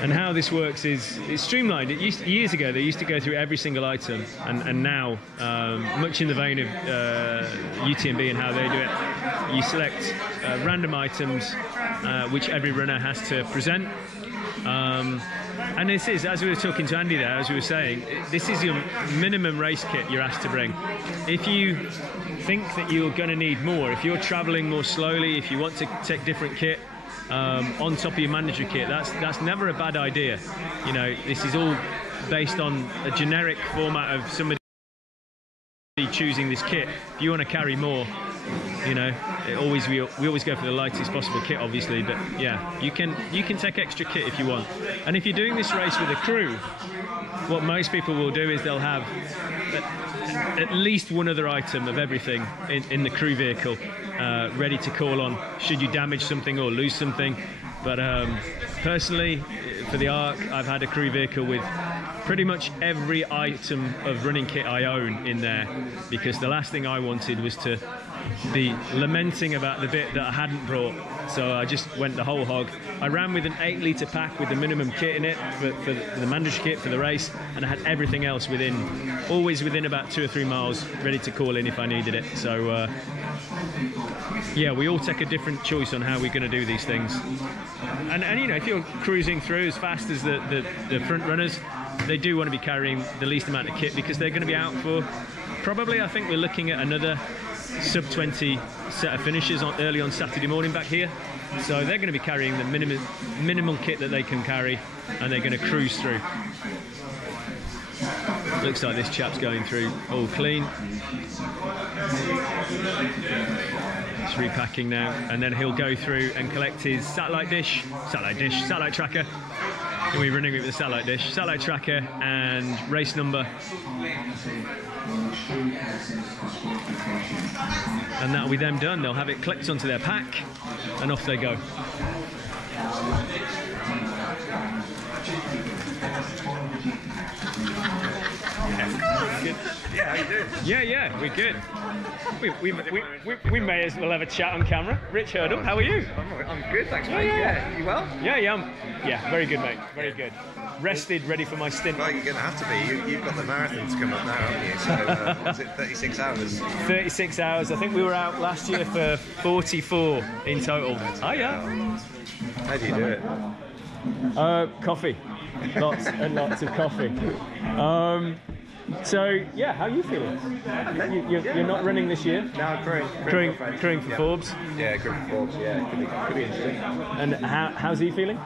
And how this works is it's streamlined. Years ago they used to go through every single item, and now, much in the vein of UTMB and how they do it, you select random items which every runner has to present. And this is, as we were talking to Andy there, as we were saying, this is your minimum race kit you're asked to bring. If you think that you're going to need more, if you're travelling more slowly, if you want to take different kit on top of your mandatory kit, that's never a bad idea. You know, this is all based on a generic format of somebody choosing this kit. If you want to carry more, you know, we always go for the lightest possible kit, obviously, but yeah, you can take extra kit if you want. And if you're doing this race with a crew, what most people will do is they'll have at least one other item of everything in the crew vehicle ready to call on should you damage something or lose something. But personally, for the Arc, I've had a crew vehicle with pretty much every item of running kit I own in there, because the last thing I wanted was to be lamenting about the bit that I hadn't brought. So I just went the whole hog. I ran with an 8-litre pack with the minimum kit in it for the mandatory kit for the race, and I had everything else always within about 2 or 3 miles, ready to call in if I needed it. So yeah, we all take a different choice on how we're going to do these things. And you know, if you're cruising through as fast as the front runners, they do want to be carrying the least amount of kit, because they're going to be out for probably, I think we're looking at another sub-20 set of finishes early on Saturday morning back here. So they're going to be carrying the minimal kit that they can carry, and they're going to cruise through. Looks like this chap's going through all clean. Just repacking now, and then he'll go through and collect his satellite tracker. He'll be running with the satellite tracker and race number. And that'll be them done. They'll have it clipped onto their pack, and off they go. Good. Yeah, how you doing? Yeah, we're good. We may as well have a chat on camera. Rich Hurdle, how are you? I'm good, thanks, mate. Yeah. You well? Yeah, very good, mate. Very good. Rested, ready for my stint. Well, you're going to have to be. You've got the marathon to come up now, haven't you? So, was it 36 hours? 36 hours. I think we were out last year for 44 in total. Oh, yeah. How do you do it? Coffee. Lots and lots of coffee. So, yeah, how are you feeling? You're not running this year? No, I'm crewing for Forbes? Yeah, crewing for Forbes, yeah. Could be interesting. And how's he feeling?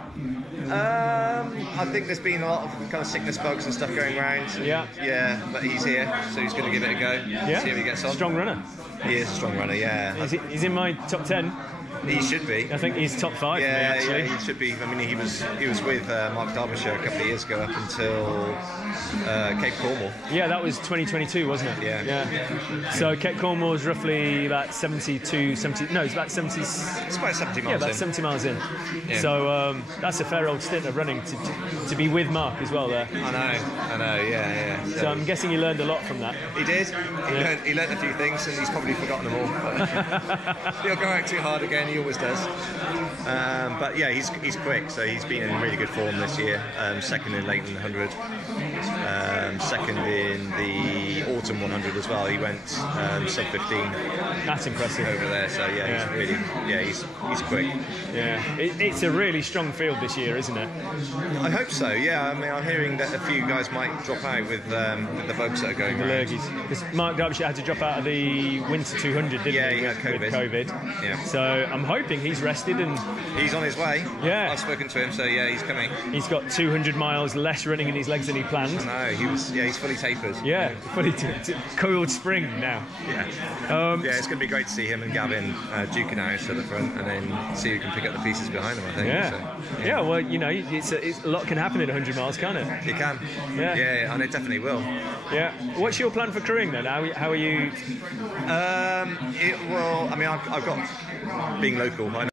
I think there's been a lot of kind of sickness bugs and stuff going around. Yeah, but he's here, so he's going to give it a go. Yeah. See how he gets on. Strong runner. He is a strong runner, yeah. He's in my top 10. He should be. I think he's top 5 for me, actually. Yeah, he should be. I mean, he was with Mark Derbyshire a couple of years ago up until Cape Cornwall. Yeah, that was 2022, wasn't it? Yeah. So Cape Cornwall is roughly about 72, 70. No, it's about 70. It's about 70 miles in. Yeah, about 70 miles in. Yeah. So that's a fair old stint of running to be with Mark as well there. I know. Yeah. So I'm guessing you learned a lot from that. He did. He learned a few things, and he's probably forgotten them all. He'll go out too hard again. He always does. But yeah, he's quick, so he's been in really good form this year. Second in Leighton 100, second in the Autumn 100 as well. He went sub 15. That's impressive over there. So yeah, he's quick. Yeah, it's a really strong field this year, isn't it? I hope so. Yeah, I mean, I'm hearing that a few guys might drop out with the bugs that are going the around. lurgies. Because Mark Derbyshire had to drop out of the Winter 200, didn't he? Yeah, he had COVID. With COVID. Yeah. So I'm hoping he's rested and he's on his way. Yeah, I've spoken to him, so yeah, he's coming. He's got 200 miles less running in his legs than he planned. No, he's fully tapered. Yeah, fully coiled spring now. Yeah. Yeah, it's going to be great to see him and Gavin duking out to the front, and then see who can pick up the pieces behind him. I think. Yeah. So, yeah. Well, you know, it's a lot can happen in 100 miles, can't it? It can. Yeah, and it definitely will. Yeah. What's your plan for crewing then? How are you? I mean, I've got being local. I know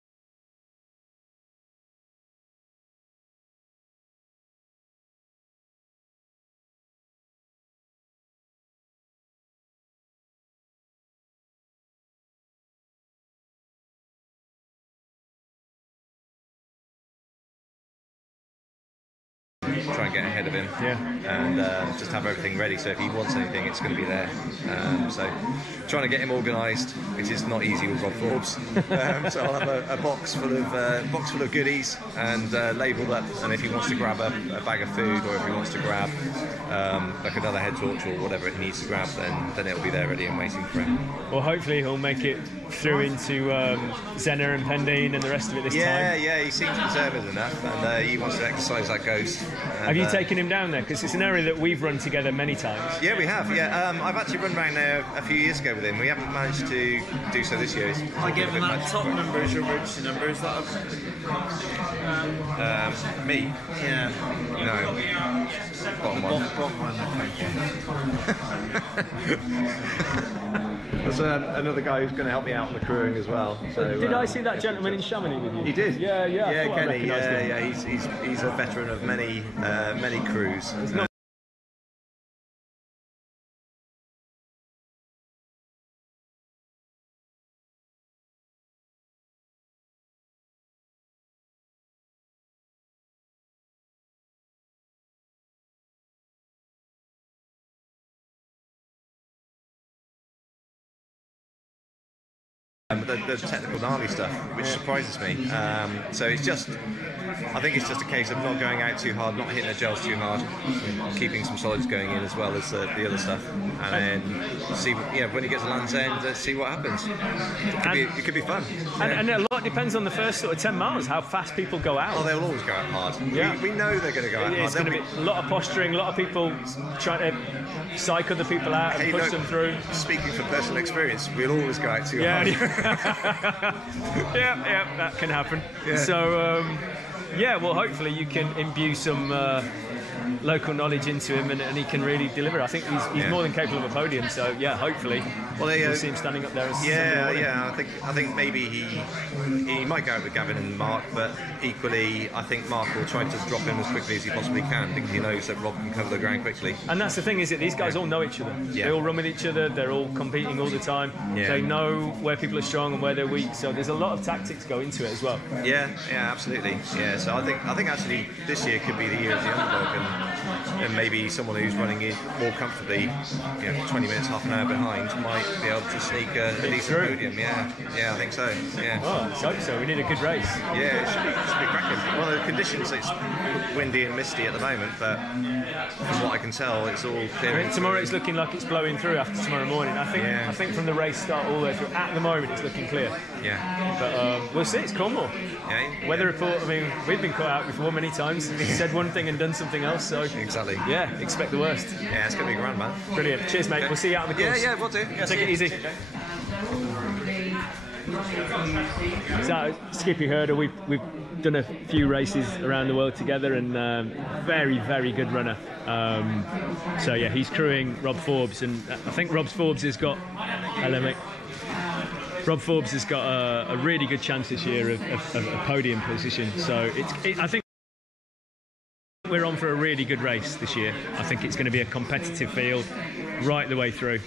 try and get ahead of him, and just have everything ready. So if he wants anything, it's going to be there. So trying to get him organised, which is not easy with Rob Forbes. So I'll have a box full of goodies and labelled up. And if he wants to grab a bag of food, or if he wants to grab like another head torch or whatever he needs to grab, then it'll be there ready and waiting for him. Well, hopefully he'll make it through into Zena and Pendine and the rest of it this time. Yeah, he seems deserving enough, and he wants to exercise that ghost. Have you taken him down there? Because it's an area that we've run together many times. Yeah, we have. Yeah, I've actually run around there a few years ago with him. We haven't managed to do so this year. I give him that top number as your emergency number. Is that me? Yeah. No. Bottom one. Bottom one. There's another guy who's going to help me out on the crewing as well. So, did I see that gentleman in Chamonix with you? He did. Yeah, Kenny. Yeah. He's a veteran of many crews. The technical gnarly stuff, which surprises me. So it's just, I think it's just a case of not going out too hard, not hitting the gels too hard, keeping some solids going in as well as the other stuff, and then see, when he gets to Land's End, let's see what happens. It could be fun. And a lot depends on the first sort of 10 miles, how fast people go out. Oh, they'll always go out hard. Yeah. We know they're going to go out hard. It's going to be a lot of posturing, a lot of people trying to psych other people out and push them through. Speaking from personal experience, we'll always go out too hard. Yeah, that can happen. Yeah. So, well, hopefully you can imbue some local knowledge into him, and he can really deliver. I think he's more than capable of a podium. So, hopefully we'll see him standing up there. I think maybe he might go out with Gavin and Mark, but equally, I think Mark will try to drop him as quickly as he possibly can, because he knows that Rob can cover the ground quickly. And that's the thing, is that these guys all know each other. Yeah. They all run with each other. They're all competing all the time. Yeah. They know where people are strong and where they're weak. So there's a lot of tactics go into it as well. Yeah, absolutely. Yeah, so I think actually this year could be the year of the underdog, and maybe someone who's running in more comfortably, 20 minutes, half an hour behind, might be able to sneak a decent podium. Yeah, I think so. Yeah. Oh, let's hope so. We need a good race. Yeah, it should be cracking. Well, the conditions, it's windy and misty at the moment, but from what I can tell, it's all clear. Tomorrow it's looking like it's blowing through after tomorrow morning. I think from the race start all the way through, at the moment it's looking clear. Yeah. But we'll see. It's Cornwall. Yeah. Weather report. I mean, we've been caught out before many times. Said one thing and done something else. So exactly. Yeah. Expect the worst. Yeah, it's gonna be grand, man. Brilliant. Cheers, mate. We'll see you out on the course. Yeah, we'll do. Take it easy. So, Skippy Hurdle, we've done a few races around the world together, and very, very good runner. So yeah, he's crewing Rob Forbes, and I think Rob Forbes has got Rob Forbes has got a really good chance this year of a podium position. So I think we're on for a really good race this year. I think it's going to be a competitive field right the way through.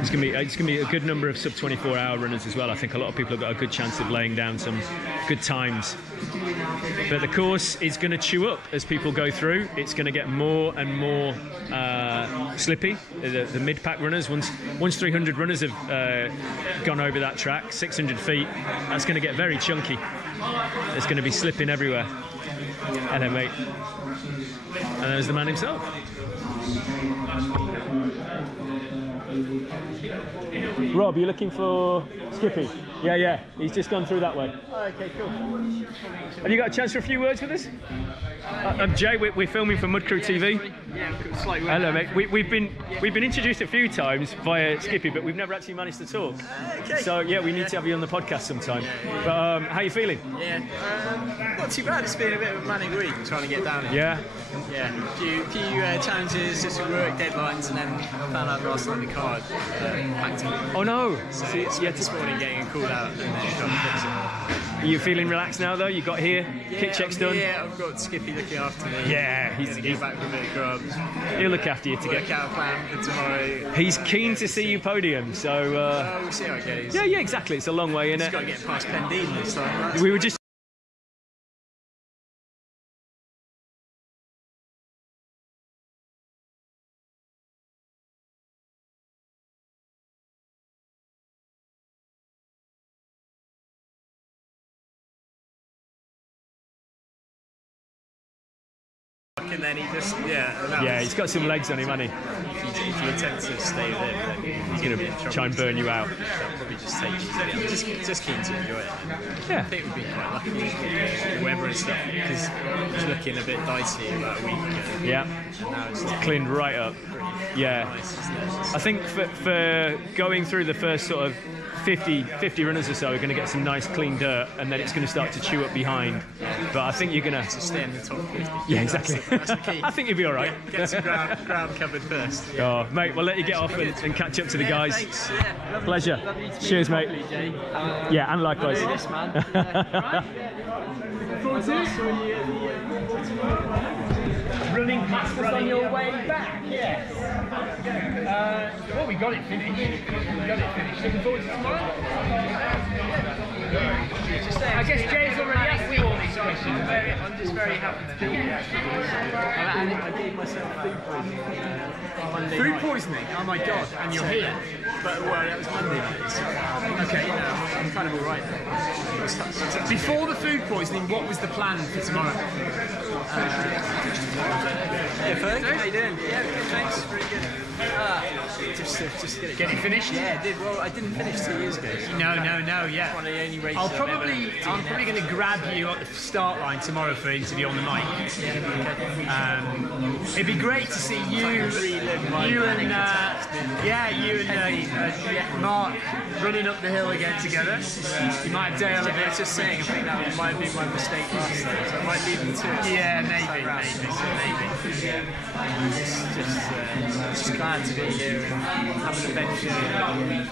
It's going to be a good number of sub 24-hour runners as well. I think a lot of people have got a good chance of laying down some good times. But the course is going to chew up as people go through. It's going to get more and more slippy. The mid-pack runners, once 300 runners have gone over that track, 600 feet, that's going to get very chunky. It's going to be slipping everywhere. Hello, mate. And there's the man himself. Rob, you're looking for Skippy? Yeah, he's just gone through that way. Okay, cool. Have you got a chance for a few words with us? I'm Jay, we're filming for Mudcrew TV. Yeah, slightly. Hello, mate. We've been introduced a few times via Skippy, but we've never actually managed to talk. Okay. So yeah, we need to have you on the podcast sometime. But how are you feeling? Yeah, not too bad. It's been a bit of a manic week trying to get down here. Yeah. A few challenges, just work deadlines, and then found out last night the card back to me. Oh no! So this morning getting called out and then trying to fix it. Are you feeling relaxed now though? You got here, kit checks done? Yeah, I've got Skippy looking after me. Yeah, he's back with a bit of grubs. He'll look after you to work out a plan for tomorrow. He's keen to see you podium, so we'll see how it goes. Yeah, exactly. It's a long way, innit? Just got to get past Pendine this time. Right? We were just and then he just he's got some legs on him, hasn't he? If you attempt to stay with it, he's going to try and burn you out. That'll probably just take you. I'm just keen to enjoy it. Yeah. I think we've been quite lucky with the weather and stuff, because it was looking a bit dicey about a week ago. Yeah. And now it's cleaned right up. Yeah. Nice, I think for going through the first sort of 50 runners or so are going to get some nice clean dirt, and then it's going to start to chew up behind. But I think you're going to stay in the top 50. Yeah, exactly. That's That's the key. I think you'll be all right. Get some ground covered first. Oh, mate, we'll let you get off and catch up to the guys. Thanks. Yeah, lovely, Pleasure. Lovely to Cheers, meet mate. you, Jay. Yeah, and likewise. This man. Running past us on your way back, yes. Well, we got it finished. Looking forward to tomorrow. I guess Jay's already asked you all these questions. I'm just very happy to do it. I gave myself food poisoning on Monday Food night. poisoning? Oh my god, and you're here? But well, that was Monday night. So, okay, you know, I'm kind of all right there. Before the food poisoning, what was the plan for tomorrow? Hey, Ferg, how you doing? Yeah, good, thanks. Very good. Just get it finished? Yeah, I did. Well, I didn't finish 2 years ago. So No, yeah. One of the only races I'm probably going to grab you at the start line tomorrow for an interview on the mic. It'd be great to see you and Mark running up the hill again together. You might have Dale a bit. Just saying, I think that might be my mistake last time, so I might leave them to it. Yeah, maybe. Just glad to be here and have an adventure,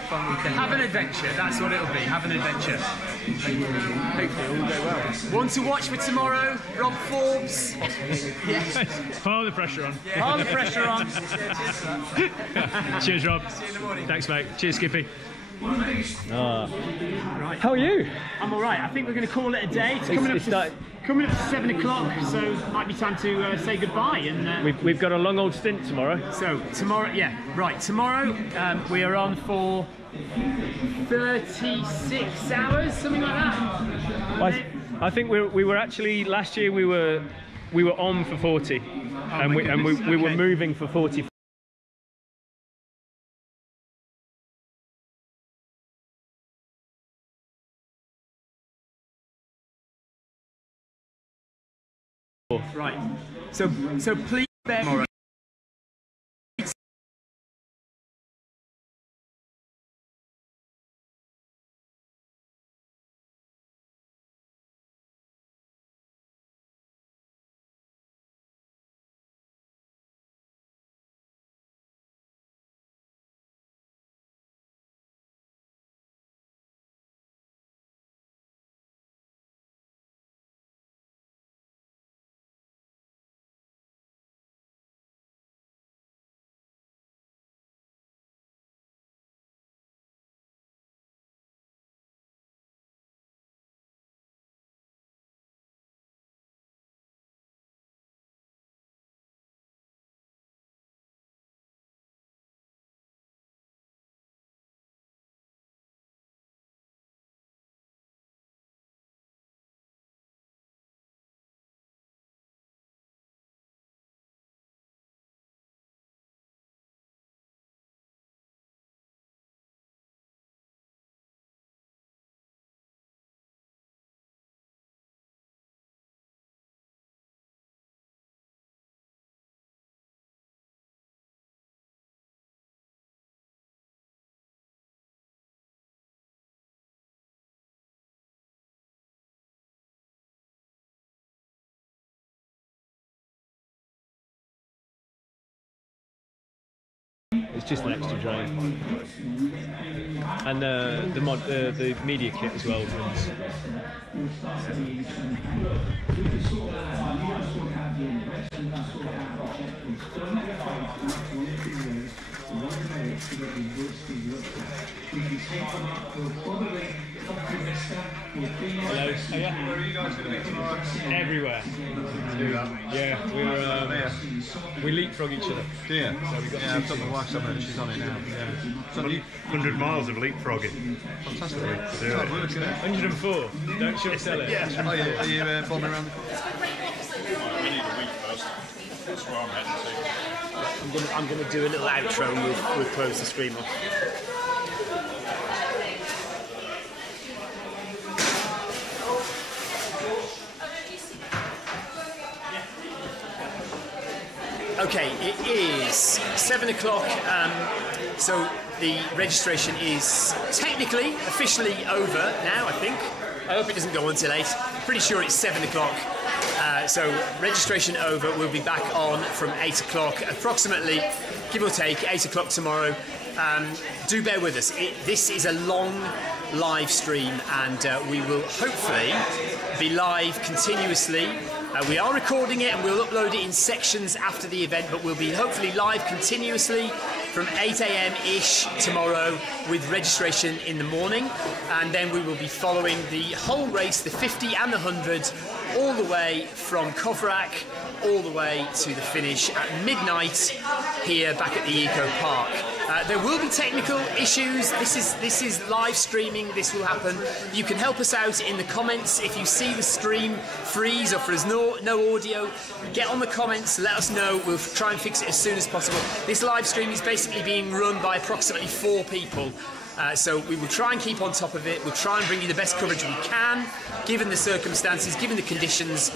fun weekend. Have an adventure, that's what it'll be. Have an adventure. Hopefully it will go well. One to watch for tomorrow, Rob Forbes. Yes. Pile the pressure on. Yeah. Pile the pressure on. Cheers for that. Cheers, Rob. See you in the morning. Thanks, mate. Cheers, Skippy. Right. How are you? I'm all right. I think we're going to call it a day. It's coming up to 7 o'clock, so it might be time to say goodbye. And We've got a long old stint tomorrow. So tomorrow, tomorrow we are on for 36 hours, something like that. I think we were actually last year we were on for 40, and we were moving for 40. Right. So please bear tomorrow. It's just an extra drive, and the media kit as well. Hello. Oh, yeah. Where are you guys going to be tomorrow? Everywhere. Yeah, we leapfrog each other. Do you? So I've got my wife's on it. She's on it now. Yeah. 100 miles of leapfrogging. Fantastic. Yeah. Hard work, isn't it? 104. Don't short sell it. Yeah. Are you bombing around the corner? We need a week first. That's where I'm heading to. I'm going to do a little outro and we'll close the stream off. Okay, it is 7 o'clock, so the registration is technically, officially over now, I think. I hope it doesn't go on till 8. Pretty sure it's 7 o'clock. So registration over. We'll be back on from 8 o'clock, approximately, give or take, 8 o'clock tomorrow. Do bear with us. This is a long live stream, and we will hopefully be live continuously. We are recording it and we'll upload it in sections after the event, but we'll be hopefully live continuously from 8 a.m.-ish tomorrow with registration in the morning, and then we will be following the whole race, the 50 and the 100, all the way from Coverack all the way to the finish at midnight here back at the Eco Park. There will be technical issues. This is live streaming. This will happen. You can help us out in the comments. If you see the stream freeze or if there's no audio, get on the comments, let us know. We'll try and fix it as soon as possible. This live stream is basically being run by approximately 4 people. So we will try and keep on top of it. We'll try and bring you the best coverage we can, given the circumstances, given the conditions.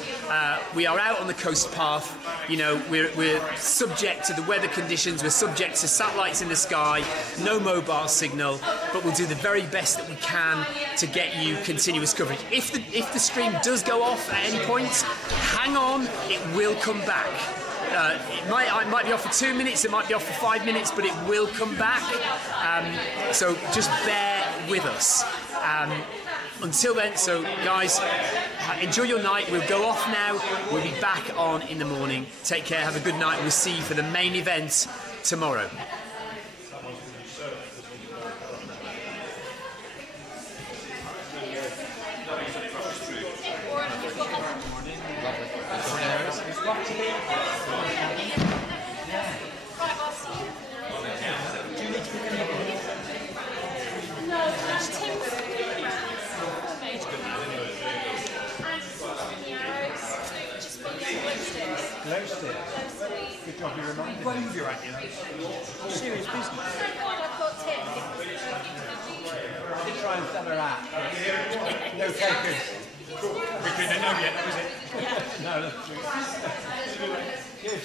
We are out on the coast path. You know, we're subject to the weather conditions. We're subject to satellites in the sky, no mobile signal. But we'll do the very best that we can to get you continuous coverage. If the stream does go off at any point, hang on. It will come back. It might be off for 2 minutes, it might be off for 5 minutes, but it will come back. So just bear with us. Until then, so guys, enjoy your night. We'll go off now. We'll be back on in the morning. Take care, have a good night. We'll see you for the main event tomorrow. Good job, you reminded me. Wave you're at you. Serious business. I did try and sell her out. No takers. We couldn't know yet, was it? Yeah. No, that's true. Cheers.